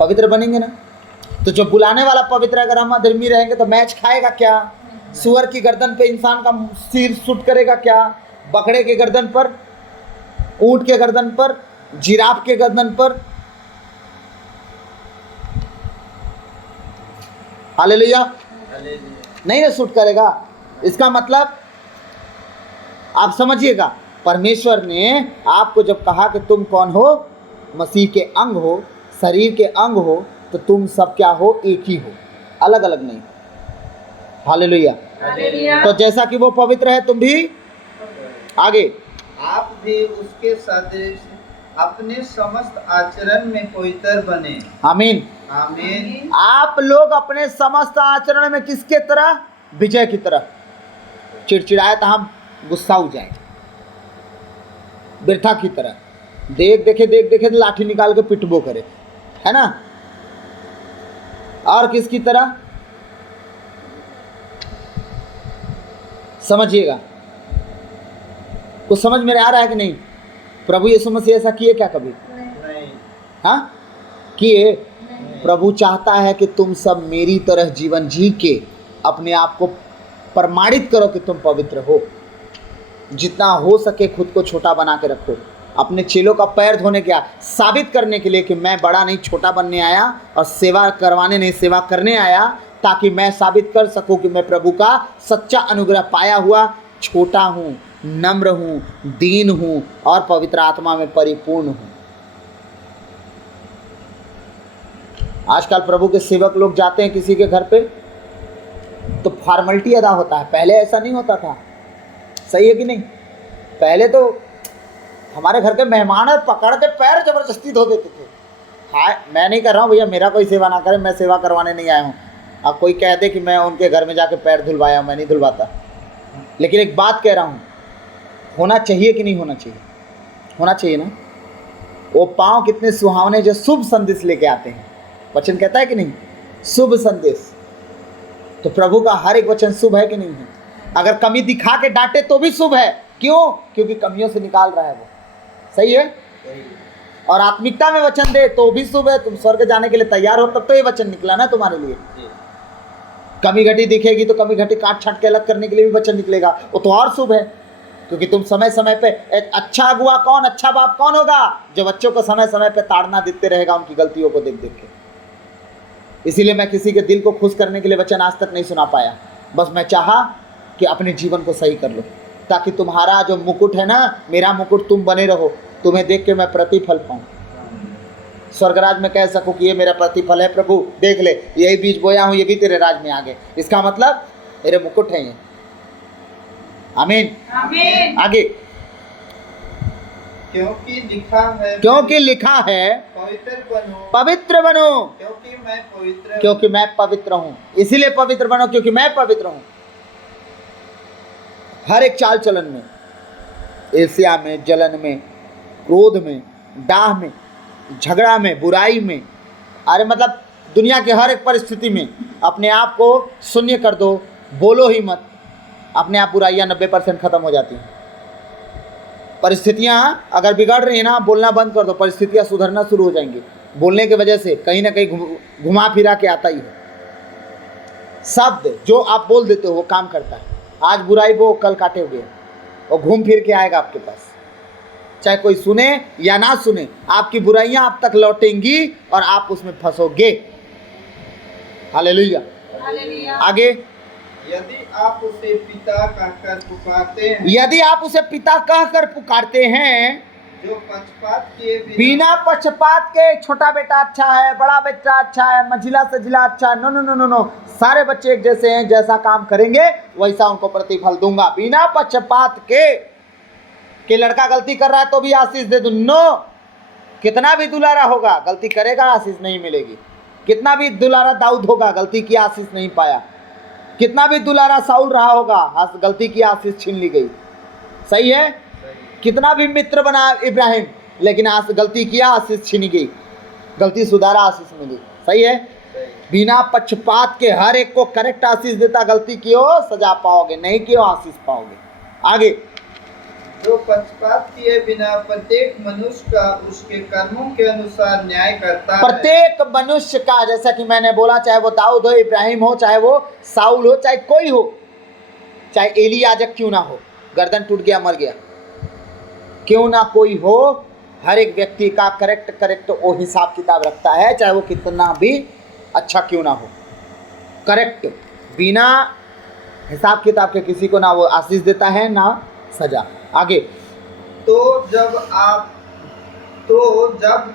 पवित्र बनेंगे ना। तो जो बुलाने वाला पवित्र, अगर हम अधर्मी रहेंगे तो मैच खाएगा क्या? सुअर की गर्दन पे इंसान का सिर सूट करेगा क्या? बकरे के गर्दन पर, ऊंट के गर्दन पर, जिराफ के गर्दन पर? हालेलुया। नहीं ना सूट करेगा। इसका मतलब आप समझिएगा, परमेश्वर ने आपको जब कहा कि तुम कौन हो? मसीह के अंग हो, शरीर के अंग हो, तो तुम सब क्या हो? एक ही हो, अलग अलग नहीं। हालेलुया। हालेलुया। तो जैसा कि वो पवित्र है तुम भी आगे आप भी उसके सदृश अपने समस्त आचरण में पवित्र बने। आमीन। आमीन। आप लोग अपने समस्त आचरण में किसके तरह? विजय की तरह। चिड़चिड़ाए तो हम गुस्सा हो जाए, बिरथा की तरह, देख देखे तो लाठी निकाल के पिटबो करे, है ना? और किसकी तरह? समझिएगा, कुछ समझ में आ रहा है कि नहीं? प्रभु यीशु मसीह ऐसा किए क्या कभी? नहीं। हाँ, किए। प्रभु चाहता है कि तुम सब मेरी तरह जीवन जी के अपने आप को प्रमाणित करो कि तुम पवित्र हो। जितना हो सके खुद को छोटा बना के रखो। अपने चेलों का पैर धोने क्या? साबित करने के लिए कि मैं बड़ा नहीं, छोटा बनने आया, और सेवा करवाने नहीं, सेवा करने आया, ताकि मैं साबित कर सकूं कि मैं प्रभु का सच्चा अनुग्रह पाया हुआ छोटा हूँ, नम्र हूँ, दीन हूँ और पवित्र आत्मा में परिपूर्ण हूँ। आजकल प्रभु के सेवक लोग जाते हैं किसी के घर पे तो फॉर्मेलिटी अदा होता है, पहले ऐसा नहीं होता था। सही है कि नहीं? पहले तो हमारे घर के मेहमान पकड़ के पैर जबरदस्ती धो देते थे। हाँ, मैं नहीं कर रहा हूँ भैया, मेरा कोई सेवा ना करे, मैं सेवा करवाने नहीं आया हूँ। अब कोई कह दे कि मैं उनके घर में जाके पैर धुलवाया, मैं नहीं धुलवाता। लेकिन एक बात कह रहा हूँ, होना चाहिए कि नहीं होना चाहिए? होना चाहिए ना। वो पाँव कितने सुहावने जो शुभ संदेश लेके आते हैं। वचन कहता है कि नहीं? शुभ संदेश। तो प्रभु का हर एक वचन शुभ है कि नहीं है? अगर कमी दिखा के डांटे तो भी शुभ है। क्यों? क्योंकि कमियों से निकाल रहा है वो। सही है? और आत्मिकता में वचन दे तो भी शुभ है। तुम स्वर्ग जाने के लिए तैयार हो तब तो ये वचन निकला ना तुम्हारे लिए। कमी घटी दिखेगी तो कमी घटी काट छाट के अलग करने के लिए भी वचन निकलेगा, वो तो और शुभ है। क्योंकि तुम समय समय पे, एक अच्छा अगुआ कौन, अच्छा बाप कौन होगा? जो बच्चों को समय समय पे ताड़ना देते रहेगा उनकी गलतियों को देख देख के। इसीलिए मैं किसी के दिल को खुश करने के लिए वचन आज तक नहीं सुना पाया। बस मैं चाहा कि अपने जीवन को सही कर लो, ताकि तुम्हारा जो मुकुट है ना, मेरा मुकुट तुम बने रहो, तुम्हें देख के मैं प्रतिफल पाऊँ, स्वर्गराज में कह सकूँ कि ये मेरा प्रतिफल है प्रभु, देख ले यही बीज बोया हूँ, ये भी तेरे राज में आ गए। इसका मतलब मेरे मुकुट है ये। आमीन। आमीन। आगे, क्योंकि लिखा है, क्योंकि लिखा है पवित्र बनो, पवित्र बनो क्योंकि मैं पवित्र, क्योंकि मैं पवित्र हूँ। इसीलिए पवित्र बनो क्योंकि मैं पवित्र हूँ। हर एक चाल चलन में, ईर्ष्या में, जलन में, क्रोध में, डाह में, झगड़ा में, बुराई में, अरे मतलब दुनिया के हर एक परिस्थिति में अपने आप को शून्य कर दो, बोलो ही मत। अपने आप बुराइयाँ 90% खत्म हो जाती हैं। परिस्थितियाँ अगर बिगड़ रही हैं ना, बोलना बंद कर दो, परिस्थितियाँ सुधरना शुरू हो जाएंगी। बोलने की वजह से कहीं ना कहीं घुमा फिरा के आता ही है। शब्द जो आप बोल देते हो वो काम करता है। आज बुराई बो कल काटोगे, और घूम फिर के आएगा आपके पास। चाहे कोई सुने या ना सुने, आपकी बुराइयां आप तक लौटेंगी और आप उसमें फंसोगे। हालेलुया। हालेलुया। आगे, यदि आप उसे पिता कहकर पुकारते हैं, यदि आप उसे पिता कहकर पुकारते हैं, जो पक्षपात किए बिना पक्षपात के, छोटा बेटा अच्छा है, बड़ा बेटा अच्छा है, मंझिला सजिला अच्छा है, no no no no no, सारे बच्चे एक जैसे हैं, जैसा काम करेंगे वैसा उनको प्रतिफल दूंगा। बिना पक्षपात के कि लड़का गलती कर रहा है तो भी आशीष दे दूं, नो। कितना भी दुलारा होगा, गलती करेगा आशीष नहीं मिलेगी। कितना भी दुलारा दाऊद होगा, गलती की आशीष नहीं पाया। कितना भी दुलारा साउल रहा होगा, गलती की आशीष छीन ली गई। सही है। कितना भी मित्र बना इब्राहिम, लेकिन गलती किया आशीष छीनी गई, गलती सुधारा आशीष मिली। सही है। बिना पक्षपात के हर एक को करेक्ट आशीष देता, गलती की हो सजा पाओगे, नहीं की हो आशीष पाओगे। आगे, जो पक्षपात किए बिना प्रत्येक मनुष्य का उसके कर्मों के अनुसार न्याय करता है। प्रत्येक मनुष्य का, जैसा कि मैंने बोला, चाहे वो दाऊद हो, इब्राहिम हो, चाहे वो साउल हो, चाहे कोई हो, चाहे एली याजक क्यों ना हो, गर्दन टूट गया मर गया, क्यों ना कोई हो, हर एक व्यक्ति का करेक्ट वो हिसाब किताब रखता है, चाहे वो कितना भी अच्छा क्यों ना हो। करेक्ट, बिना हिसाब किताब के किसी को ना वो आशीष देता है ना सजा। आगे, तो जब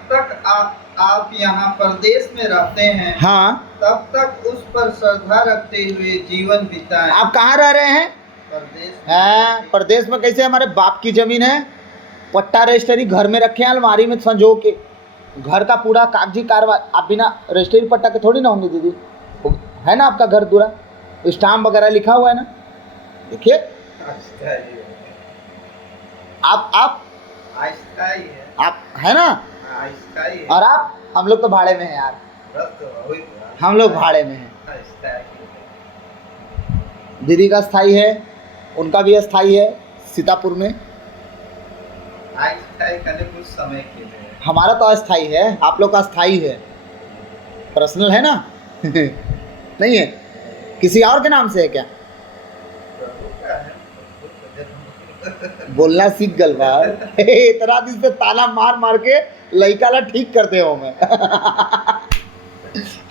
तक आप यहाँ परदेश में रहते हैं, हाँ, तब तक उस पर श्रद्धा रखते हुए जीवन बिताएं। आप कहाँ रह रहे हैं? परदेश में। हाँ, परदेश में। कैसे? हमारे बाप की जमीन है, पट्टा रजिस्ट्री घर में रखे हैं अलमारी में संजो के, घर का पूरा कागजी कार्रवाई। आप बिना रजिस्ट्री पट्टा के थोड़ी ना होंगे दीदी, है ना आपका घर पूरा स्टाम्प वगैरह लिखा हुआ है ना, देखिए। आप अस्थायी है, आप है ना, अस्थायी है। और आप, हम लोग तो भाड़े में हैं यार, वही हम लोग भाड़े में हैं। अस्थायी है। दीदी का स्थाई है, उनका भी स्थाई है सीतापुर में। अस्थायी करने कुछ समय के लिए। हमारा तो अस्थाई है, आप लोग का स्थाई है, पर्सनल है ना। नहीं है, किसी और के नाम से है क्या? प्रभु का है, बोलना सीख गल बा। इतना दिन से ताला मार मार के लइका ला ठीक करते हो मैं।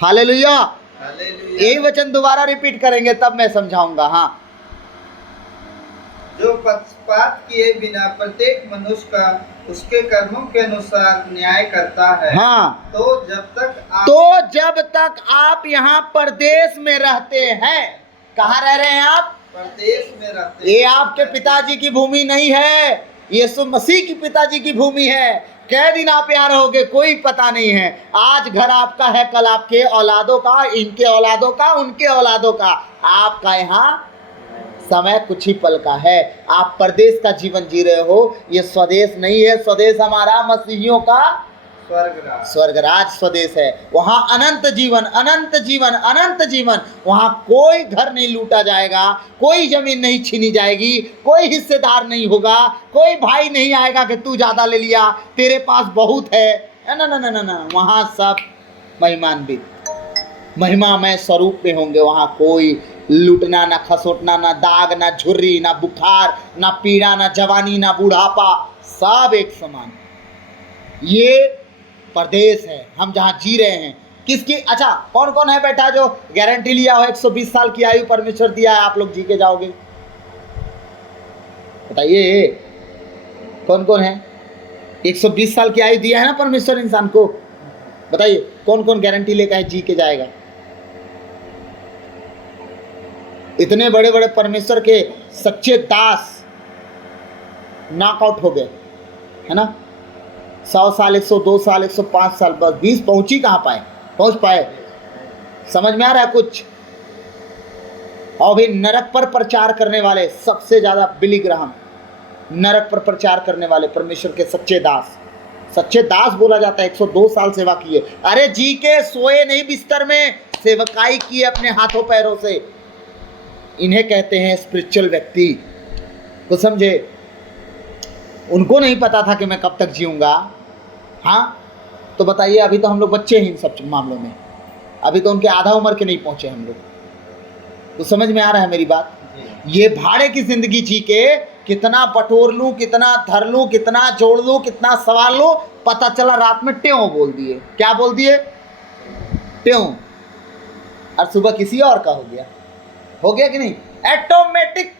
हालेलुया। हालेलुया। यही वचन दोबारा रिपीट करेंगे तब मैं समझाऊंगा। हाँ, जो पक्षपात किए बिना प्रत्येक मनुष्य का उसके कर्मों के अनुसार न्याय करता है। हाँ, तो जब तक आप यहाँ परदेश में रहते हैं, कहाँ रह रहे हैं आप? परदेश में रहते ये आपके पिताजी की भूमि नहीं है, यीशु मसीह की पिताजी की भूमि है। कै दिन आप यहाँ रहोगे कोई पता नहीं है। आज घर आपका है, कल आपके औलादों का, इनके औलादों का, उनके औलादों का। आपका यहाँ समय कुछ ही पल का है। आप परदेश का जीवन जी रहे हो, ये स्वदेश नहीं है। स्वदेश हमारा मसीहियों का स्वर्गराज स्वदेश है। वहाँ अनंत जीवन, अनंत जीवन, अनंत जीवन। वहाँ कोई घर नहीं लूटा जाएगा, कोई जमीन नहीं छीनी जाएगी, कोई हिस्सेदार नहीं होगा, कोई भाई नहीं आएगा कि तू ज़्यादा ले लिया, तेरे पास बहुत है। ना ना ना ना ना, वहाँ सब महिमान्वित, महिमामय स्वरूप में होंगे। वहाँ कोई लूटना, ना खसोटना, ना दाग, ना झुर्री, ना बुखार, ना पीड़ा, ना जवानी, ना बुढ़ापा, सब एक समान। ये परदेश है, हम जहाँ जी रहे हैं। किसकी? अच्छा, कौन कौन है बैठा जो गारंटी लिया हो 120 साल की आयु परमेश्वर दिया है, आप लोग जी के जाओगे? बताइए कौन कौन है? 120 साल की आयु दिया है ना परमेश्वर इंसान को। बताइए कौन कौन गारंटी लेकर जी के जाएगा? इतने बड़े बड़े परमेश्वर के सच्चे दास नॉकआउट हो गए, है ना। 100 साल, 102 साल, 105 साल, बस 20 पहुंच पाए। समझ में आ रहा है कुछ? और भी नरक पर प्रचार करने वाले सबसे ज़्यादा बिली ग्राहम, नरक पर प्रचार करने वाले परमेश्वर के सच्चे दास बोला जाता है। 102 साल सेवा किए। अरे जी के सोए नहीं बिस्तर में, सेवकाई किए अपने हाथों पैरों से। इन्हें कहते हैं स्पिरिचुअल व्यक्ति। तो समझे, उनको नहीं पता था कि मैं कब तक जीऊँगा। हाँ, तो बताइए, अभी तो हम लोग बच्चे हैं इन सब मामलों में, अभी तो उनके आधा उम्र के नहीं पहुँचे हम लोग। तो समझ में आ रहा है मेरी बात? ये भाड़े की जिंदगी जी के कितना बटोर लूं, कितना धर लूं, कितना जोड़ लूं, कितना सवाल लूं, पता चला रात में ट्यों बोल दिए। क्या बोल दिए? ट्यों। और सुबह किसी और का हो गया कि नहीं? ऑटोमेटिक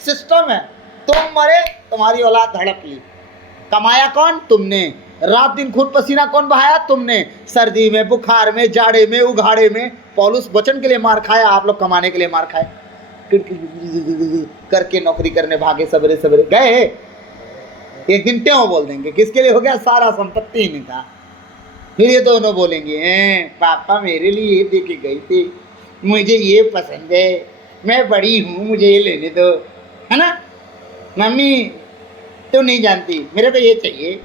सिस्टम है। तुम मरे, तुम्हारी औलाद धड़क ली। कमाया कौन? तुमने। रात दिन खून पसीना कौन बहाया? तुमने। सर्दी में, बुखार में, जाड़े में, उघाड़े में। पौलुस वचन के लिए मार खाया, आप लोग कमाने के लिए मार खाए। करके नौकरी करने भागे, सवेरे सवेरे गए। एक दिन ट्यों बोल देंगे। किसके लिए हो गया? सारा संपत्ति इनका। फिर ये दोनों बोलेंगे, पापा मेरे लिए ये दे के गई थी, मुझे ये पसंद है, मैं बड़ी हूँ, मुझे ये लेने दो, है ना? मम्मी तो नहीं जानती, मेरे को ये चाहिए।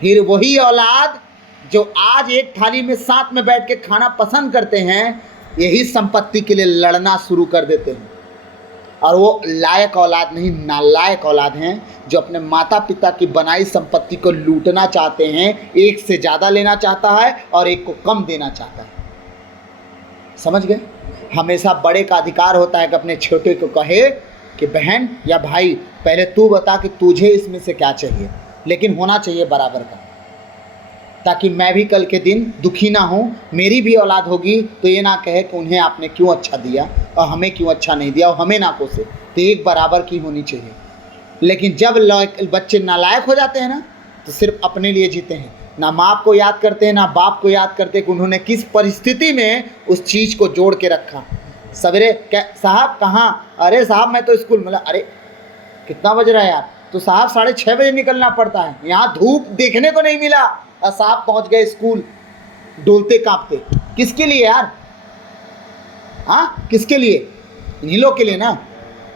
फिर वही औलाद जो आज एक थाली में साथ में बैठ के खाना पसंद करते हैं, यही संपत्ति के लिए लड़ना शुरू कर देते हैं। और वो लायक औलाद नहीं, नालायक औलाद हैं, जो अपने माता पिता की बनाई संपत्ति को लूटना चाहते हैं। एक से ज़्यादा लेना चाहता है और एक को कम देना चाहता है। समझ गए? हमेशा बड़े का अधिकार होता है कि अपने छोटे को कहे कि बहन या भाई, पहले तू बता कि तुझे इसमें से क्या चाहिए, लेकिन होना चाहिए बराबर का, ताकि मैं भी कल के दिन दुखी ना हूँ। मेरी भी औलाद होगी तो ये ना कहे कि उन्हें आपने क्यों अच्छा दिया और हमें क्यों अच्छा नहीं दिया, और हमें ना कोसे। तो एक बराबर की होनी चाहिए। लेकिन जब बच्चे नालायक हो जाते हैं ना, तो सिर्फ अपने लिए जीते हैं, ना माँ को याद करते हैं, ना बाप को याद करते कि उन्होंने किस परिस्थिति में उस चीज़ को जोड़ के रखा। सवेरे क्या साहब कहाँ? अरे साहब मैं तो स्कूल मिला। अरे कितना बज रहा है यार? तो साहब 6:30 बजे निकलना पड़ता है, यहाँ धूप देखने को नहीं मिला और साहब पहुँच गए स्कूल डोलते कांपते। किसके लिए यार? हाँ, किसके लिए? इन्हीं लोग के लिए ना।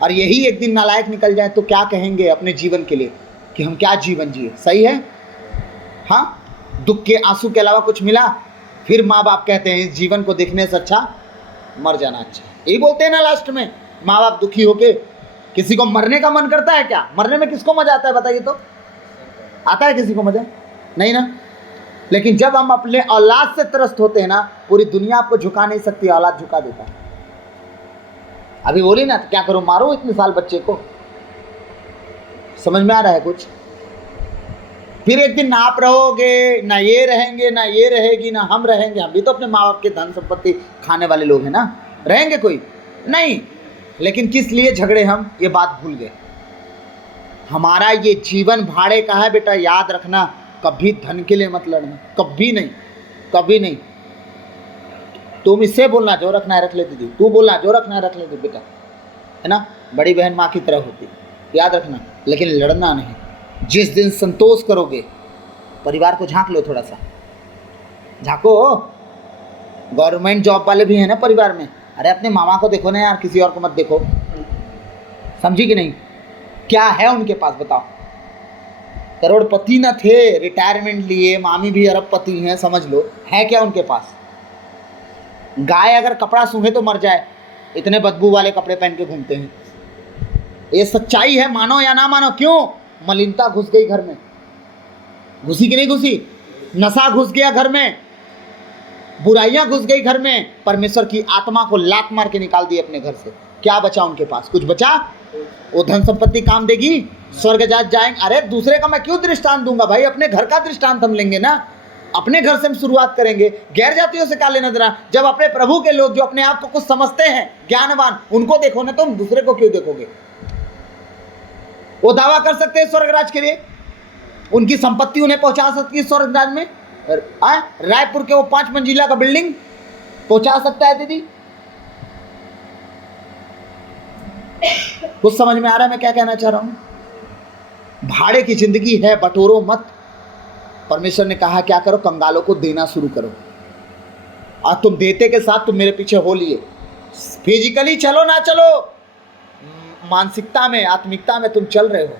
और यही एक दिन नालायक निकल जाए तो क्या कहेंगे अपने जीवन के लिए कि हम क्या जीवन जिए। सही है? हाँ, दुख के आंसू के अलावा कुछ मिला? फिर माँ बाप कहते हैं इस जीवन को देखने से अच्छा मर जाना अच्छा। यही बोलते हैं ना लास्ट में माँ बाप दुखी होके। किसी को मरने का मन करता है क्या? मरने में किसको मजा आता है बताइए तो? आता है किसी को मजा? नहीं ना। लेकिन जब हम अपने औलाद से त्रस्त होते हैं ना, पूरी दुनिया आपको झुका नहीं सकती, औलाद झुका देता है। अभी बोली ना, तो क्या करो, मारो इतने साल बच्चे को। समझ में आ रहा है कुछ? फिर एक दिन ना आप रहोगे, ना ये रहेंगे, ना ये रहेगी, ना हम रहेंगे। हम भी तो अपने माँ बाप के धन संपत्ति खाने वाले लोग हैं ना। रहेंगे कोई नहीं। लेकिन किस लिए झगड़े हम, ये बात भूल गए। हमारा ये जीवन भाड़े का है बेटा, याद रखना। कभी धन के लिए मत लड़ना, कभी नहीं, कभी नहीं। तुम इससे बोलना जो रखना है रख ले दीदी, तू बोलना जो रखना है रख ले दीदी बेटा, है ना? बड़ी बहन माँ की तरह होती, याद रखना। लेकिन लड़ना नहीं। जिस दिन संतोष करोगे, परिवार को झांक लो, थोड़ा सा झांको। गवर्नमेंट जॉब वाले भी हैं ना परिवार में। अरे अपने मामा को देखो ना यार, किसी और को मत देखो। समझी कि नहीं? क्या है उनके पास बताओ? करोड़पति न थे, रिटायरमेंट लिए, मामी भी अरबपति हैं, समझ लो। है क्या उनके पास? गाय अगर कपड़ा सूंघे तो मर जाए, इतने बदबू वाले कपड़े पहन के घूमते हैं। ये सच्चाई है, मानो या ना मानो। क्यों? मलिनता घुस गई घर में। घुसी कि नहीं घुसी? नशा घुस गया घर में, बुराइयां घुस गई घर में। परमेश्वर की आत्मा को लात मार के निकाल दी अपने घर से। क्या बचा उनके पास? कुछ बचा? वो धन संपत्ति काम देगी? स्वर्ग जाएंगे? अरे दूसरे का मैं क्यों दृष्टांत दूंगा भाई? अपने घर का दृष्टांत हम लेंगे ना। अपने घर से हम शुरुआत करेंगे। गैर जातियों से क्या लेना देना? जब अपने प्रभु के लोग जो अपने आप को कुछ समझते हैं, ज्ञानवान, उनको देखो ना, तुम दूसरे को क्यों देखोगे? वो दावा कर सकते हैं स्वर्गराज के लिए, उनकी संपत्ति उन्हें पहुंचा सकती है स्वर्गराज में। रायपुर के वो 5 मंजिला का बिल्डिंग पहुंचा सकता है दीदी। कुछ समझ में आ रहा है मैं क्या कहना चाह रहा हूं? भाड़े की जिंदगी है, बटोरो मत। परमेश्वर ने कहा क्या करो? कंगालों को देना शुरू करो। और तुम देते के साथ तुम मेरे पीछे हो लिए। फिजिकली चलो ना चलो, मानसिकता में, आत्मिकता में तुम चल रहे हो।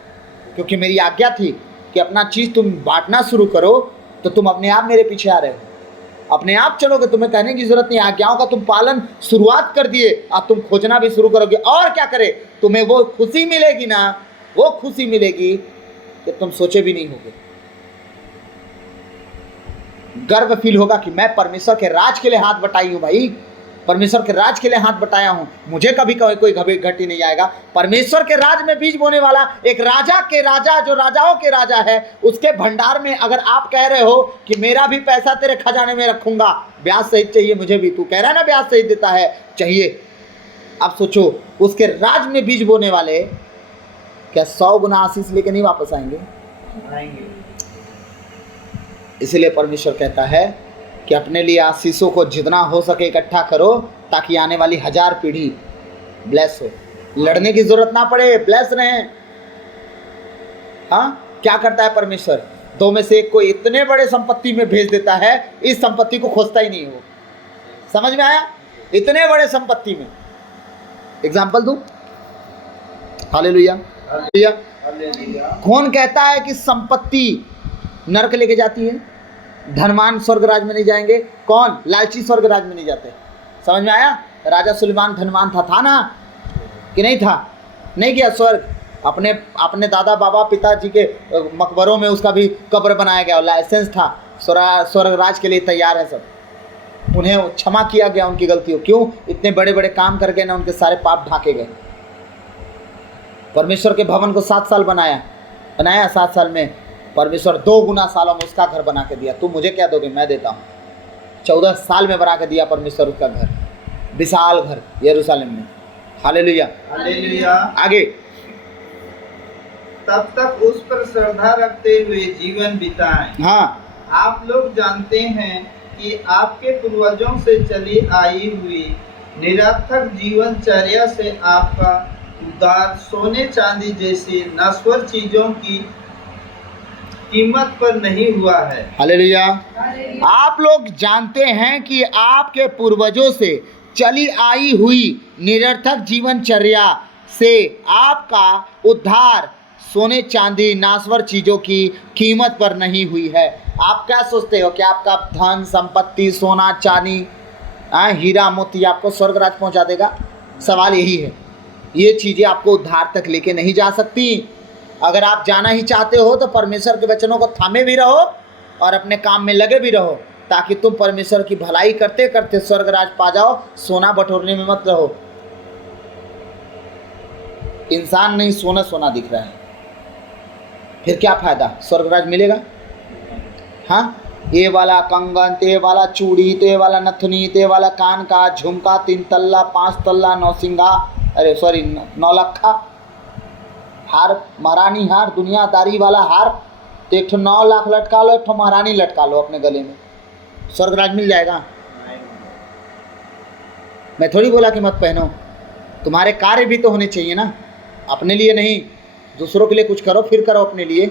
क्योंकि मेरी आज्ञा थी कि अपना चीज़ तुम बांटना शुरू करो, तो तुम अपने आप मेरे पीछे आ रहे हो। अपने आप चलोगे, तुम्हें कहने की जरूरत नहीं। आज्ञाओं का तुम पालन शुरुआत कर दिए, अब तुम खोजना भी शुरू करोगे। और क्या करे? तुम्हें वो खुशी मिलेगी ना, वो खुशी मिलेगी कि तुम सोचे भी नहीं होगे। गर्व फील होगा कि मैं परमेश्वर के राज के लिए हाथ बटाई हूं भाई। परमेश्वर के राज के लिए हाथ बटाया हूँ, मुझे कभी कोई घटी नहीं आएगा। परमेश्वर के राज में बीज बोने वाला एक राजा के राजा, जो राजाओं के राजा है, उसके भंडार में अगर आप कह रहे हो कि मेरा भी पैसा तेरे खजाने में रखूंगा, ब्याज सहित चाहिए मुझे भी, तू कह रहा है ना ब्याज सहित देता है, चाहिए। अब सोचो, उसके राज में बीज बोने वाले क्या 100 गुना आशीष लेके नहीं वापस आएंगे? इसलिए परमेश्वर कहता है कि अपने लिए आशीषों को जितना हो सके इकट्ठा करो, ताकि आने वाली 1000 पीढ़ी ब्लेस हो, लड़ने की जरूरत ना पड़े, ब्लेस रहें। हाँ, क्या करता है परमेश्वर? 2 में से 1 को इतने बड़े संपत्ति में भेज देता है, इस संपत्ति को खोजता ही नहीं हो। समझ में आया? इतने बड़े संपत्ति में। एग्जाम्पल दूं? Hallelujah, hallelujah. कौन कहता है कि संपत्ति नरक लेके जाती है? धनवान स्वर्ग राज में नहीं जाएंगे। कौन? लालची स्वर्ग राज में नहीं जाते। समझ में आया? राजा सुलेमान धनवान था ना कि नहीं था? नहीं गया स्वर्ग। अपने दादा बाबा पिताजी के मकबरों में उसका भी कब्र बनाया गया, लाइसेंस था, स्वर्ग राज के लिए तैयार है सब। उन्हें क्षमा किया गया उनकी गलतियों। क्यों? इतने बड़े बड़े काम करके ना उनके सारे पाप ढाके गए। परमेश्वर के भवन को 7 साल बनाया 7 साल में परमेश्वर 2 गुना सालों में उसका घर बना के दिया। तुम मुझे क्या दोगे? मैं देता हूँ। 14 साल में बना के दिया परमेश्वर उसका घर, विशाल घर यरूशलेम में। Hallelujah, hallelujah. आगे, तब तक उस पर श्रद्धा रखते हुए जीवन बिताएं। हाँ, आप लोग जानते हैं कि आपके पूर्वजों से चली आई हुई निरर्थक जीवनचर्या से आपका उद्धार सोने चांदी जैसी नश्वर चीजों की कीमत पर नहीं हुआ है। हालेलुया। आप लोग जानते हैं कि आपके पूर्वजों से चली आई हुई निरर्थक जीवनचर्या से आपका उद्धार सोने चांदी नाश्वर चीज़ों की कीमत पर नहीं हुई है। आप क्या सोचते हो कि आपका धन संपत्ति सोना चांदी हीरा मोती आपको स्वर्ग राज पहुंचा देगा? सवाल यही है। ये चीज़ें आपको उद्धार तक लेके नहीं जा सकती। अगर आप जाना ही चाहते हो तो परमेश्वर के वचनों को थामे भी रहो और अपने काम में लगे भी रहो, ताकि तुम परमेश्वर की भलाई करते करते स्वर्ग राज पा जाओ। सोना बटोरने में मत रहो। इंसान नहीं, सोना सोना दिख रहा है, फिर क्या फायदा? स्वर्ग राज मिलेगा? हाँ, ये वाला कंगन, ते वाला चूड़ी, ते वाला नथनी, ते वाला कान का झुमका, 3 तल्ला 5 तल्ला 9 लखा हार, महारानी हार, दुनियादारी वाला हार, तो 1 9 लाख लटका लो, 1 महारानी लटका लो अपने गले में, स्वर्ग राज मिल जाएगा? मैं थोड़ी बोला कि मत पहनो। तुम्हारे कार्य भी तो होने चाहिए ना, अपने लिए नहीं, दूसरों के लिए कुछ करो, फिर करो अपने लिए,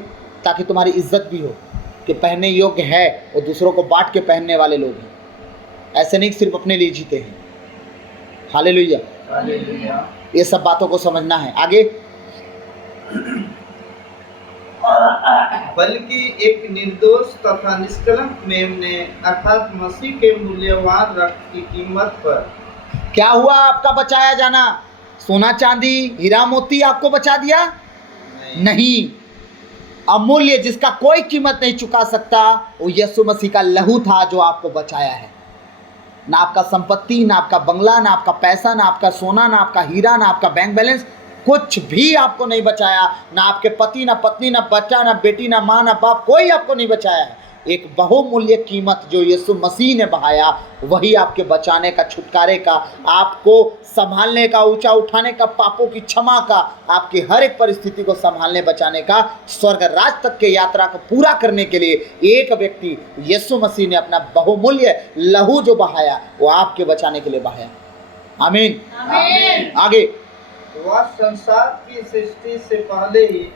ताकि तुम्हारी इज्जत भी हो कि पहनने योग्य है और दूसरों को बांट के पहनने वाले लोग हैं। ऐसे नहीं सिर्फ अपने लिए जीते हैं। Hallelujah, hallelujah. ये सब बातों को समझना है। आगे, बल्कि एक निर्दोष तथा निष्कलंक मेमने अर्थात मसीह के मूल्यवान रक्त की कीमत पर। क्या हुआ आपका बचाया जाना? सोना चांदी हीरा मोती आपको बचा दिया? नहीं। अमूल्य, जिसका कोई कीमत नहीं चुका सकता, वो यीशु मसीह का लहू था जो आपको बचाया है। ना आपका संपत्ति, ना आपका बंगला, ना आपका पैसा, ना आपका सोना, ना आपका हीरा, ना आपका बैंक बैलेंस, कुछ भी आपको नहीं बचाया। ना आपके पति, ना पत्नी, ना बच्चा, ना बेटी, ना माँ, ना बाप, कोई आपको नहीं बचाया है। एक बहुमूल्य कीमत जो यीशु मसीह ने बहाया, वही आपके बचाने का, छुटकारे का, आपको संभालने का, ऊंचा उठाने का, पापों की क्षमा का, आपकी हर एक परिस्थिति को संभालने बचाने का, स्वर्ग राज तक के यात्रा को पूरा करने के लिए एक व्यक्ति यीशु मसीह ने अपना बहुमूल्य लहू जो बहाया, वो आपके बचाने के लिए बहाया। आमीन, आमीन। आगे, वह संसार की सृष्टि से पहले ही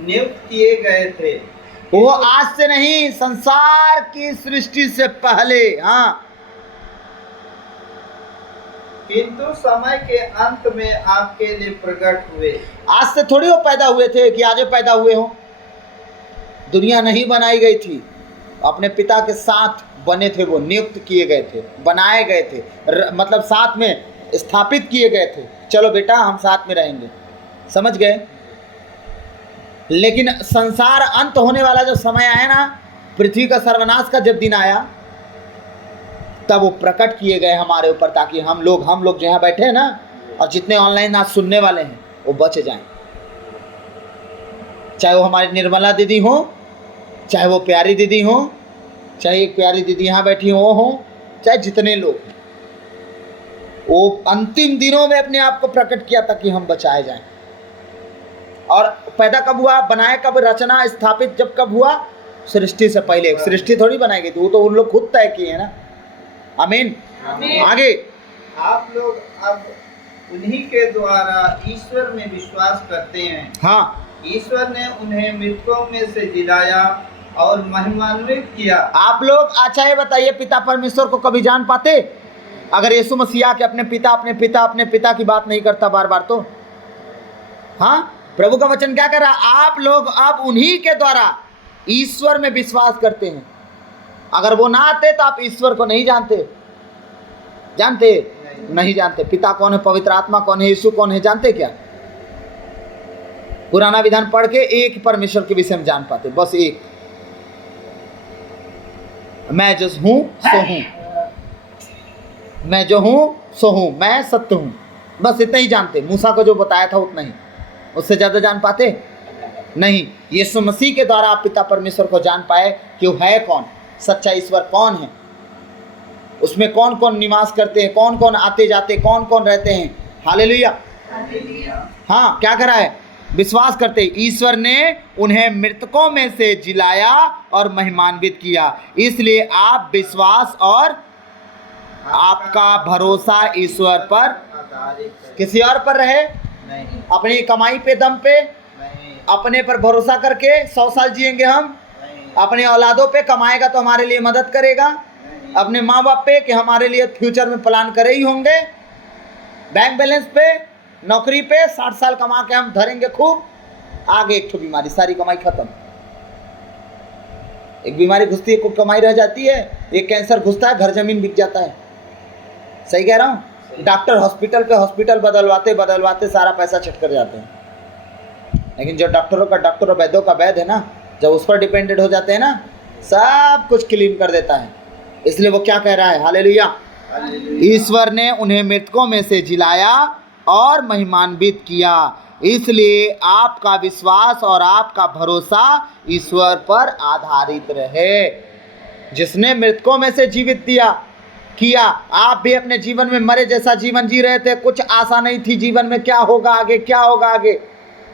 नियुक्त किए गए थे। वो आज से नहीं, संसार की सृष्टि से पहले। हाँ, किंतु समय के अंत में आपके लिए प्रकट हुए। आज से थोड़ी वो पैदा हुए थे कि आज पैदा हुए हो। दुनिया नहीं बनाई गई थी, अपने पिता के साथ बने थे, वो नियुक्त किए गए थे, बनाए गए थे, मतलब साथ में स्थापित किए गए थे। चलो बेटा हम साथ में रहेंगे, समझ गए? लेकिन संसार अंत होने वाला जो समय आया ना, पृथ्वी का सर्वनाश का जब दिन आया, तब वो प्रकट किए गए हमारे ऊपर, ताकि हम लोग जो यहाँ बैठे हैं ना, और जितने ऑनलाइन आज सुनने वाले हैं, वो बच जाएं। चाहे वो हमारी निर्मला दीदी हो, चाहे वो प्यारी दीदी हो, चाहे एक प्यारी दीदी यहाँ बैठी हो, चाहे जितने लोग हैं, वो अंतिम दिनों में अपने आप को प्रकट किया ताकि हम बचाए जाएं। और पैदा कब हुआ, बनाए कब, रचना स्थापित जब कब हुआ? सृष्टि से पहले। सृष्टि थोड़ी बनाई गई थी, वो तो उन लोग खुद तय किए हैं ना। आमीन। आगे आप लोग अब उन्हीं के द्वारा ईश्वर में विश्वास करते हैं। हाँ, ईश्वर ने उन्हें मृतकों में से जिलाया और महिमान्वित किया। आप लोग अच्छा ये बताइए, पिता परमेश्वर को कभी जान पाते अगर यीशु मसीह के अपने पिता की बात नहीं करता बार बार? तो हाँ, प्रभु का वचन क्या कर रहा? आप लोग अब उन्हीं के द्वारा ईश्वर में विश्वास करते हैं। अगर वो ना आते तो आप ईश्वर को नहीं जानते। नहीं जानते। पिता कौन है, पवित्र आत्मा कौन है, यीशु कौन है, जानते क्या? पुराना विधान पढ़ के एक परमेश्वर के विषय में जान पाते, बस एक। मैं जो हूं सो हूं, मैं जो हूं सो हूं, मैं सत्य हूं, बस इतना ही जानते। मूसा को जो बताया था उतना ही, उससे ज्यादा जान पाते नहीं। यीशु मसीह के द्वारा आप पिता परमेश्वर को जान पाए कि वो है कौन, सच्चा ईश्वर कौन है, उसमें कौन कौन निवास करते हैं, कौन कौन आते जाते, कौन कौन रहते हैं। हालेलुया। हाँ, क्या करा है? विश्वास करते। ईश्वर ने उन्हें मृतकों में से जिलाया और महिमान्वित किया, इसलिए आप विश्वास और आपका भरोसा ईश्वर पर, किसी और पर रहे नहीं, अपनी कमाई पे, दम पे, नहीं, अपने पर भरोसा करके 100 साल जिएंगे हम? नहीं, अपने औलादों पे कमाएगा तो हमारे लिए मदद करेगा? नहीं, अपने माँ बाप पे कि हमारे लिए फ्यूचर में प्लान करे ही होंगे? बैंक बैलेंस पे, नौकरी पे 60 साल कमा के हम धरेंगे खूब, आगे एक बीमारी, सारी कमाई खत्म। एक बीमारी घुसती है, कुछ कमाई रह जाती है, एक कैंसर घुसता है, घर जमीन बिक जाता है। सही कह रहा हूँ? डॉक्टर हॉस्पिटल पे हॉस्पिटल बदलवाते सारा पैसा छिट कर जाते हैं। लेकिन जो डॉक्टरों का डॉक्टर और वैद्यों का वैद्य है ना, जब उस पर डिपेंडेंट हो जाते हैं ना, सब कुछ क्लीन कर देता है। इसलिए वो क्या कह रहा है? हालेलुया। ईश्वर ने उन्हें मृतकों में से जिलाया और महिमान्वित किया, इसलिए आपका विश्वास और आपका भरोसा ईश्वर पर आधारित रहे, जिसने मृतकों में से जीवित किया। आप भी अपने जीवन में मरे जैसा जीवन जी रहे थे, कुछ आशा नहीं थी जीवन में, क्या होगा आगे, क्या होगा आगे।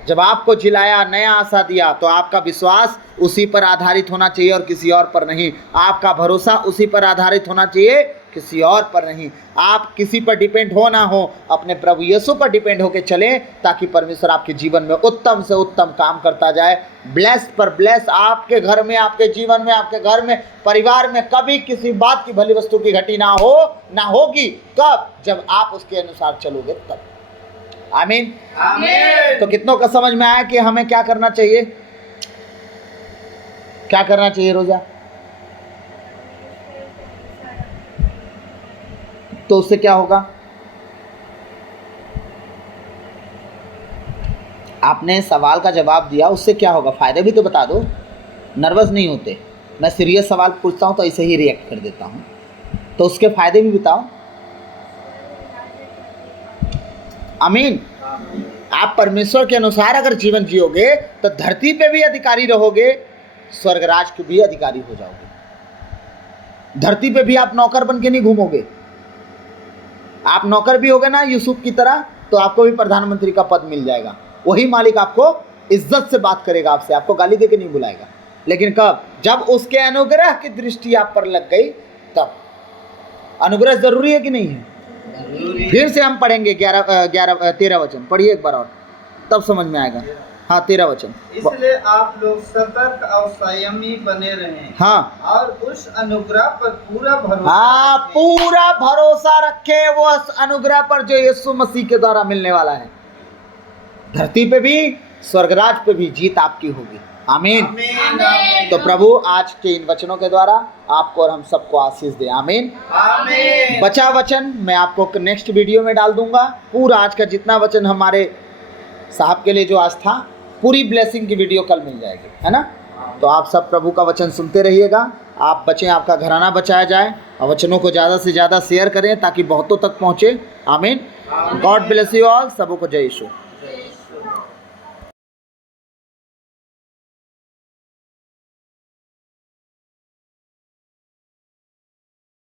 जब आपको जिलाया, नया आशा दिया, तो आपका विश्वास उसी पर आधारित होना चाहिए और किसी और पर नहीं। आपका भरोसा उसी पर आधारित होना चाहिए, किसी और पर नहीं। आप किसी पर डिपेंड हो ना हो, अपने प्रभु यीशु पर डिपेंड होकर चलें, ताकि परमेश्वर आपके जीवन में उत्तम से उत्तम काम करता जाए। ब्लेस पर ब्लेस आपके घर में, आपके जीवन में, आपके घर में, परिवार में कभी किसी बात की भली वस्तु की घटी ना होगी। कब? जब आप उसके अनुसार चलोगे तब। आमीन। आमीन। तो कितनों का समझ में आया कि हमें क्या करना चाहिए? क्या करना चाहिए रोजा? तो उससे क्या होगा? आपने सवाल का जवाब दिया, उससे क्या होगा? फायदे भी तो बता दो। नर्वस नहीं होते, मैं सीरियस सवाल पूछता हूं तो ऐसे ही रिएक्ट कर देता हूं, तो उसके फायदे भी बताओ। आमीन। आप परमेश्वर के अनुसार अगर जीवन जियोगे तो धरती पे भी अधिकारी रहोगे, स्वर्गराज के भी अधिकारी हो जाओगे। धरती पे भी आप नौकर बन के नहीं घूमोगे। आप नौकर भी होगे ना यूसुफ की तरह, तो आपको भी प्रधानमंत्री का पद मिल जाएगा। वही मालिक आपको इज्जत से बात करेगा आपसे, आपको गाली देके नहीं बुलाएगा। लेकिन कब? जब उसके अनुग्रह की दृष्टि आप पर लग गई तब। अनुग्रह जरूरी है कि नहीं है? फिर से हम पढ़ेंगे 13 वचन पढ़िए एक बार और, तब समझ में आएगा। हाँ, 13 वचन। इसलिए आप लोग सतर्क और संयमी बने रहें। हाँ, और उस अनुग्रह पर पूरा भरोसा हाँ, रखें। पूरा भरोसा रखे वो अनुग्रह पर जो यीशु मसीह के द्वारा मिलने वाला है। धरती पे भी, स्वर्गराज पे भी जीत आपकी होगी। आमीन। आमीन, आमीन। तो प्रभु आज के इन वचनों के द्वारा आपको और हम सबको आशीष दे। आमीन। आमीन। बचा वचन मैं आपको नेक्स्ट वीडियो में डाल दूंगा। पूरा आज का जितना वचन हमारे साहब के लिए जो आज था, पूरी ब्लेसिंग की वीडियो कल मिल जाएगी, है ना? तो आप सब प्रभु का वचन सुनते रहिएगा। आप बचें, आपका घराना बचाया जाए, और वचनों को ज़्यादा से ज़्यादा शेयर करें ताकि बहुतों तक पहुँचे। आमीन। God bless you all. सबों को जय यीशु।